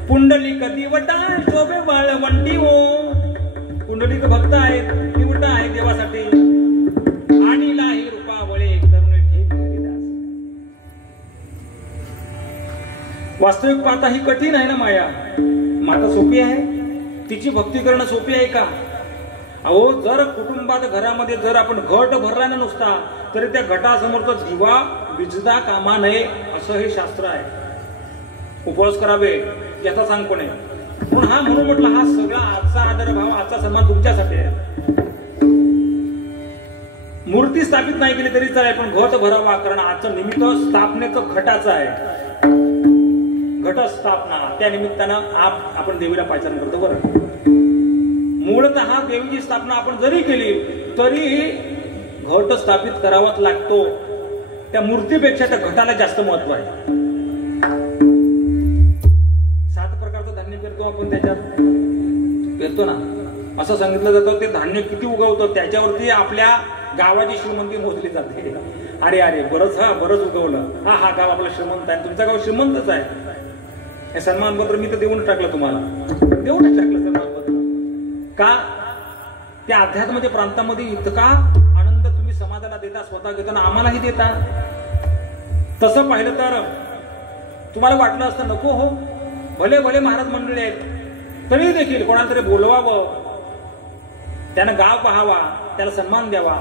पुंडलिक दिवटा शोभे बाळवंटी हो. पुंडलिक भक्त आहेत, दिवटा आहे देवासाठी. आणि लाही रूपावळे करुणे ठेवी हरिदास. वास्तविक पाहता ही कठीण आहे ना माया. माता सोपी आहे? तिची भक्ती करणं सोपी आहे का? अहो, जर कुटुंबात घरामध्ये जर आपण घट भरला ना नुसता, तरी त्या घटासमोरचा दिवा विजता कामा नये असं हे शास्त्र आहे. उपवास करावे याचा सांग कोणी. म्हणून म्हटलं हा सगळा आजचा आदर भाव, आजचा सन्मान तुमच्यासाठी आहे. मूर्ती स्थापित नाही केली तरी चालेल, पण घट भरावा, कारण आजचं निमित्त स्थापनेचं घटाचं आहे. घटस्थापना, त्या निमित्तानं आपण देवीला पाचारण करतो. बरं, मूळतः देवीची स्थापना आपण जरी केली तरी घट स्थापित करावाच लागतो. त्या मूर्तीपेक्षा त्या घटाला जास्त महत्व आहे. 7 प्रकारचं धान्य पेरतो आपण, त्याच्यात पेरतो ना. असं सांगितलं जातं ते धान्य किती उगवतं त्याच्यावरती आपल्या गावाची श्रीमंती मोजली जाते. अरे बरंच उगवलं, हा गाव आपलं श्रीमंत आहे, तुमचं गाव श्रीमंतच आहे. हे सन्मानपत्र मी तर देऊन टाकलं तुम्हाला, देऊनच टाकलं सन्मानपत्र. का? त्या अध्यात्माच्या प्रांतामध्ये इतका आनंद तुम्ही समाजाला देता, स्वतः घेताना आम्हालाही देता. तसं पाहिलं तर तुम्हाला वाटलं असतं नको हो, भले महाराज मंडळी आहेत, तरी देखील कोणाला तरी बोलवावं, त्यानं गाव पाहावा, त्याला सन्मान द्यावा.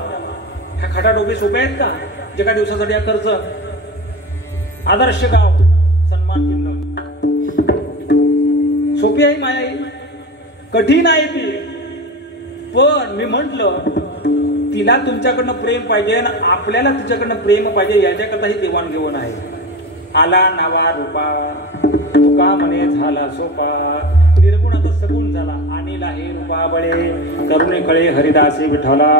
ह्या खटाटोपी सोपे आहेत का? एका दिवसासाठी हा खर्च. आदर्श गाव, सन्मान चिन्ह, सोपी आहे माया? कठीण आहे ती. पण मी म्हंटल तिला तुमच्याकडनं प्रेम पाहिजे आणि आपल्याला तिच्याकडनं प्रेम पाहिजे, याच्याकरता ही देवाणघेवाण आहे. आला नावा रूपा तुका म्हणे झाला सोपा, निर्गुणाचा सगुण झाला. आणि लाहे रूपा बळे करुणे कळे हरिदासी विठ्ठला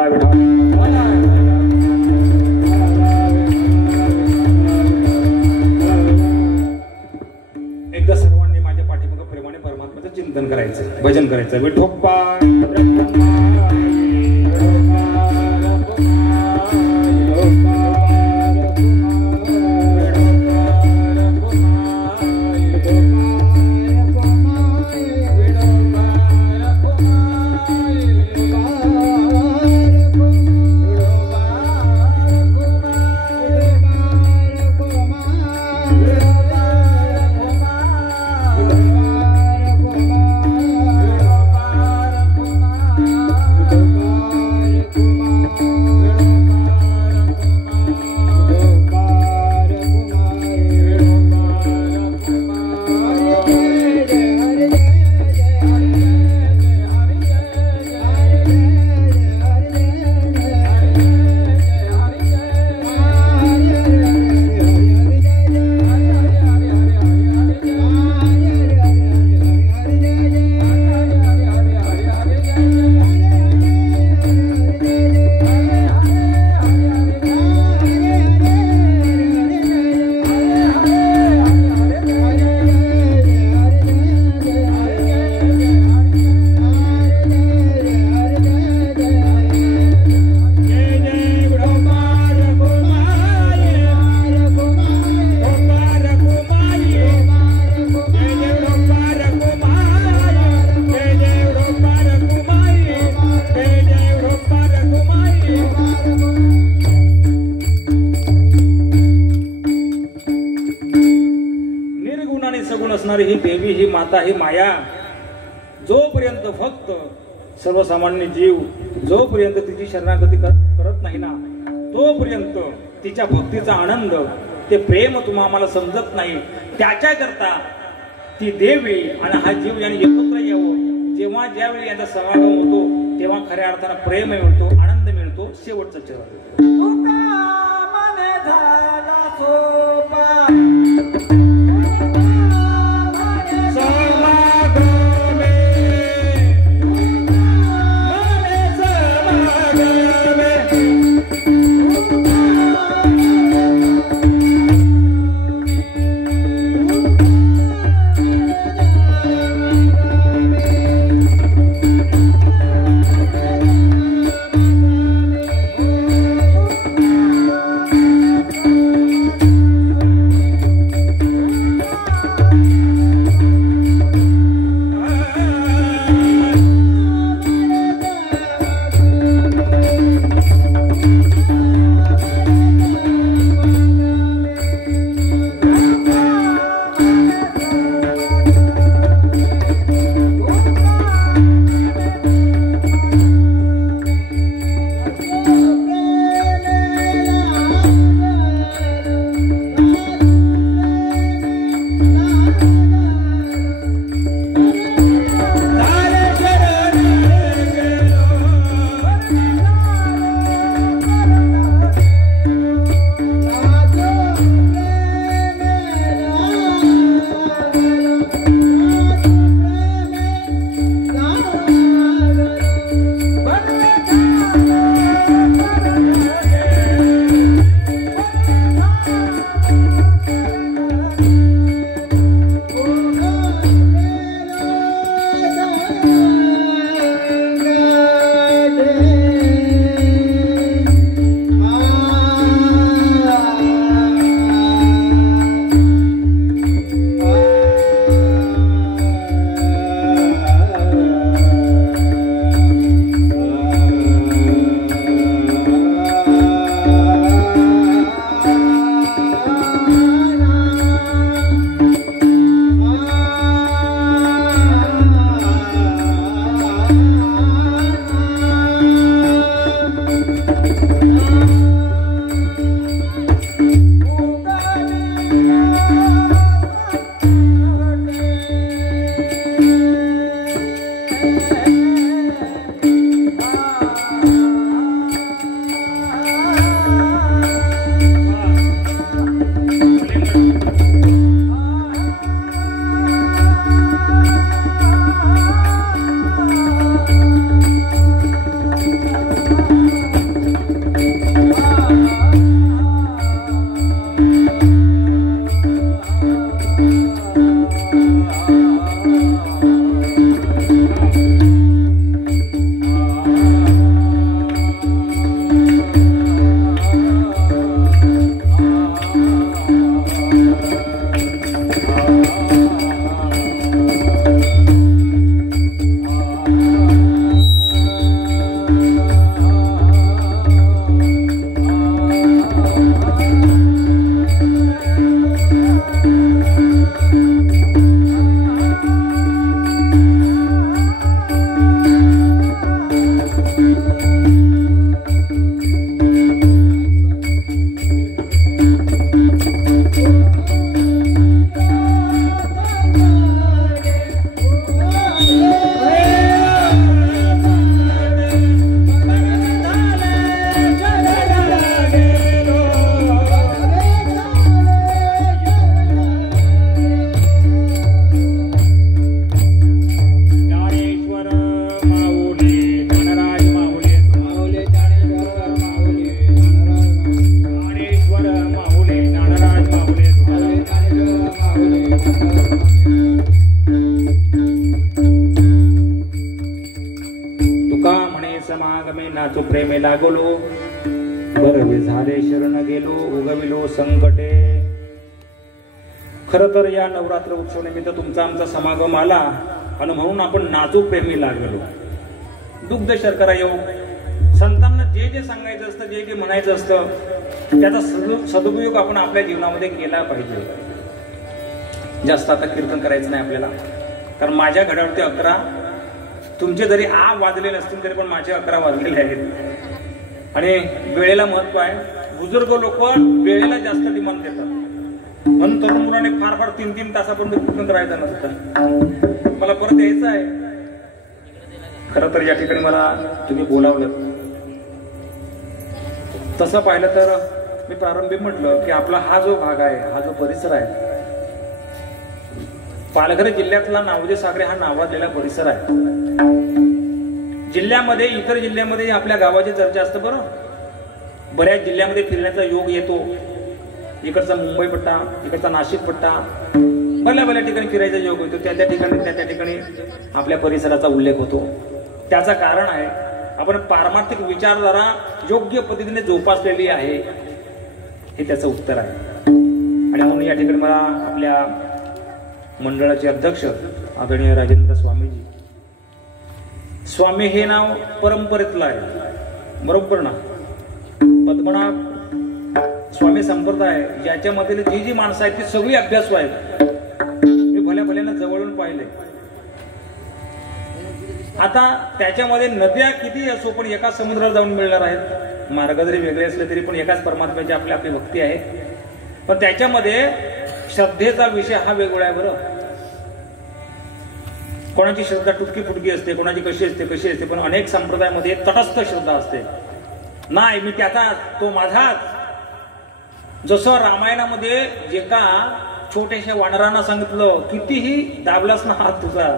एकदा सर्वांनी माझ्या पाठीमागे प्रेमाने परमात्म्याचं चिंतन करायचं, भजन करायचं. विठोप्पा असणारी ही देवी, ही माता, ही माया जोपर्यंत फक्त सर्वसामान्य जीव जोपर्यंत तिची शरणागती करत नाही ना, तोपर्यंत तिच्या भक्तीचा आनंद, ते प्रेम आम्हाला समजत नाही. त्याच्याकरता ती देवी आणि हा जीव यांनी एकत्र यावं. जेव्हा ज्यावेळी यांचा समागम होतो तेव्हा खऱ्या अर्थानं प्रेम मिळतो, आनंद मिळतो. शेवटचं चरण समागमे नाचो प्रेमे लागलो, बरवे झाले शरण गेलो, उगविलो संकटे. खर तर या नवरात्र उत्सव निमित्त तुमचा आमचा समागम आला आणि म्हणून आपण नाचू प्रेमी लागलो. दुग्ध शर्करा येऊ, संतांना जे जे सांगायचं असतं, जे जे म्हणायचं असतं, त्याचा सदुपयोग आपण आपल्या जीवनामध्ये केला पाहिजे. जास्त आता कीर्तन करायचं नाही आपल्याला, कारण माझ्या घड्यावरती 11, तुमचे जरी आ वाजले नसतील तरी पण माझे 11 वाजलेले आहेत. आणि वेळेला महत्व आहे. बुजुर्ग लोक वेळेला जास्त डिमांड देतात, म्हणून तरुण मुलाने फार फार 3-3 तासापर्यंत कीर्तन करायचं नसतं. मला परत यायचं आहे. खरं तर या ठिकाणी मला तुम्ही बोलावलं. तसं पाहिलं तर मी प्रारंभी म्हटलं की आपला हा जो भाग आहे, हा जो परिसर आहे, पालघर जिल्ह्यातला नावजे सागरे हा नावाजलेला परिसर आहे. जिल्ह्यामध्ये, इतर जिल्ह्यामध्ये आपल्या गावाची चर्चा असते. बरं, बऱ्याच जिल्ह्यामध्ये फिरण्याचा योग येतो. इकडचा मुंबई पट्टा, इकडचा नाशिक पट्टा, भल्या ठिकाणी फिरायचा योग येतो. त्या ठिकाणी आपल्या परिसराचा उल्लेख होतो. त्याचं कारण आहे आपण पारमार्थिक विचारधारा योग्य पद्धतीने जोपासलेली आहे, हे त्याचं उत्तर आहे. आणि म्हणून या ठिकाणी मला आपल्या मंडळाचे अध्यक्ष आदरणीय राजेंद्र स्वामीजी, स्वामी हे नाव परंपरेतलं आहे, बरोबर ना. पद्मनाभ स्वामी संप्रदाय याच्यामध्ये जी माणसं आहेत ती सगळी अभ्यासू आहेत. मी भल्यानं जवळून पाहिले. आता त्याच्यामध्ये नद्या किती असो पण एकाच समुद्राला जाऊन मिळणार आहेत. मार्ग जरी वेगळे असले तरी पण एकाच परमात्म्याची आपली भक्ती आहे. पण त्याच्यामध्ये श्रद्धेचा विषय हा वेगळा आहे. बरं, कोणाची श्रद्धा तुटकी फुटकी असते, कोणाची कशी असते, पण अनेक संप्रदायामध्ये तटस्थ श्रद्धा असते. नाही, मी त्याचा, तो माझाच. जसं रामायणामध्ये जे का छोट्याशा वानरांना सांगितलं, कितीही दाबलास ना हात तुझा,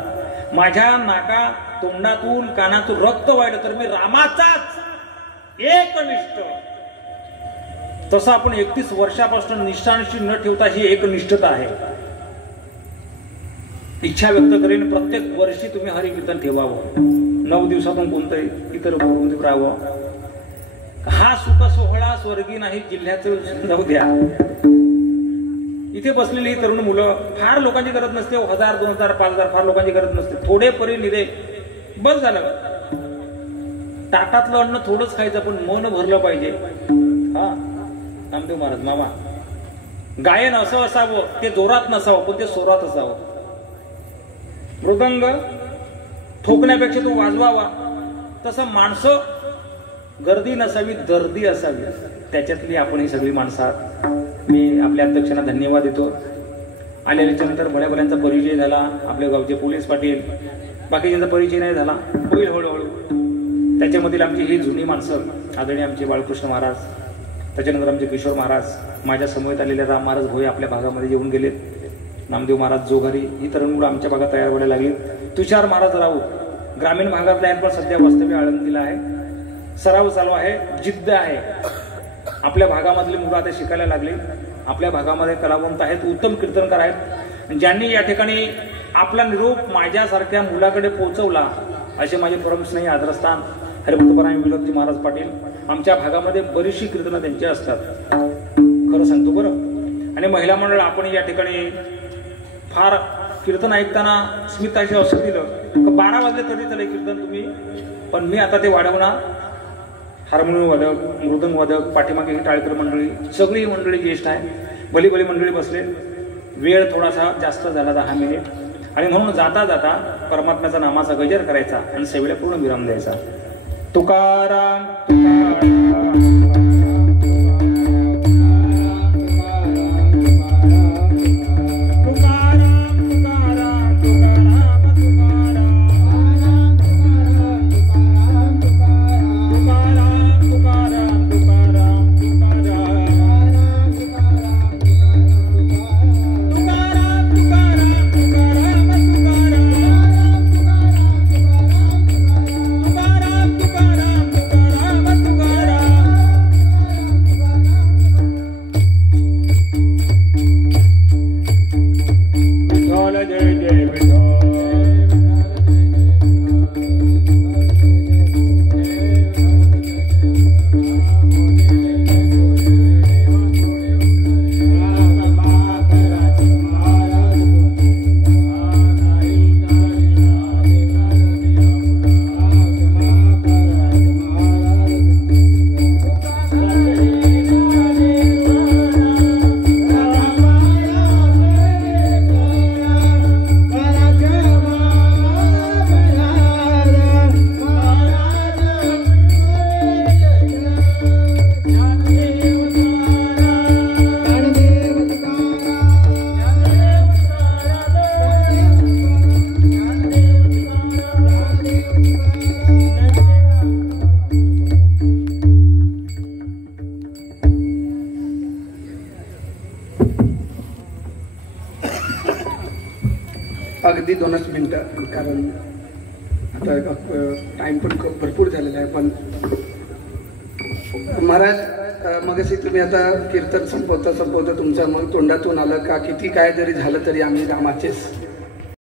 माझ्या नाका तोंडातून कानातून रक्त वाहिलं तर मी रामाचाच एकनिष्ठ. तसं आपण 31 वर्षापासून निष्ठानिष्ठी न ठेवता ही एकनिष्ठता आहे. इच्छा व्यक्त करीन प्रत्येक वर्षी तुम्ही हरिकीर्तन ठेवावं. 9 दिवसातून कोणतंही इतर बोलून राहावं. हा सुख सोहळा स्वर्गी नाही जिल्ह्याचं जाऊ द्या. इथे बसलेली ही तरुण मुलं, फार लोकांची गरज नसते. 1000, 2000, 5000 फार लोकांची गरज नसते. थोडे परी निरे बस झालं. ताटातलं अन्न थोडंच खायचं पण मन भरलं पाहिजे. हा, नामदेव महाराज मामा, गायन असं असावं, ते जोरात नसावं पण ते सोरात असावं. मृदंग ठोकण्यापेक्षा तो वाजवावा. तसं माणसं गर्दी नसावी, दर्दी असावी. त्याच्यातली आपण ही सगळी माणसं आहात. मी आपल्या अध्यक्षांना धन्यवाद देतो. आलेल्याच्या नंतर भल्याभल्यांचा परिचय झाला. आपल्या गावचे पोलीस पाटील, बाकीच्यांचा परिचय नाही झाला, होईल हळूहळू. त्याच्यामधील आमची ही जुनी माणसं, आदरणीय आमचे बाळकृष्ण महाराज, त्याच्यानंतर आमचे किशोर महाराज, माझ्या समोर आलेले राम महाराज भोये आपल्या भागामध्ये येऊन गेले. नामदेव महाराज जोघरी, ही तरुण मुलं आमच्या भागात तयार व्हायला लागली. तुषार महाराज राऊत ग्रामीण भागातले आहेत पण सध्या वास्तव्य आळंदीला आहे. सराव चालू आहे, जिद्द आहे. आपल्या भागामधली मुलं आता शिकायला लागली. आपल्या भागामध्ये कलावंत आहेत, उत्तम कीर्तनकार आहेत. ज्यांनी या ठिकाणी आपला निरोप माझ्यासारख्या मुलाकडे पोहोचवला असे माझे परमस्नेही आदरस्थान हरिभक्तपरायण विनोदजी महाराज पाटील. आमच्या भागामध्ये बरीचशी कीर्तनं त्यांची असतात, खरं सांगतो बरं. आणि महिला मंडळ, आपण या ठिकाणी फार कीर्तन ऐकताना स्मिताशी असं दिलं 12 वाजले तरी चालेल कीर्तन तुम्ही, पण मी आता ते वाढवणार. हार्मोनियम वादक, मृदंग वादक, पाठीमागे ही टाळकर मंडळी, सगळी मंडळी ज्येष्ठ आहे. भली मंडळी बसले. वेळ थोडासा जास्त झाला 10 मिनिट. आणि म्हणून जाता जाता परमात्म्याचा नामाचा गजर करायचा आणि सेवेला पूर्ण विराम द्यायचा. तुकाराम अगदी 2च मिनटं, कारण आता टाइम पण खूप भरपूर झालेला आहे. पण महाराज, मगाशी तुम्ही आता कीर्तन संपवता तुमच्या मग तोंडातून आलं का किती काय जरी झालं तरी आम्ही रामाचेच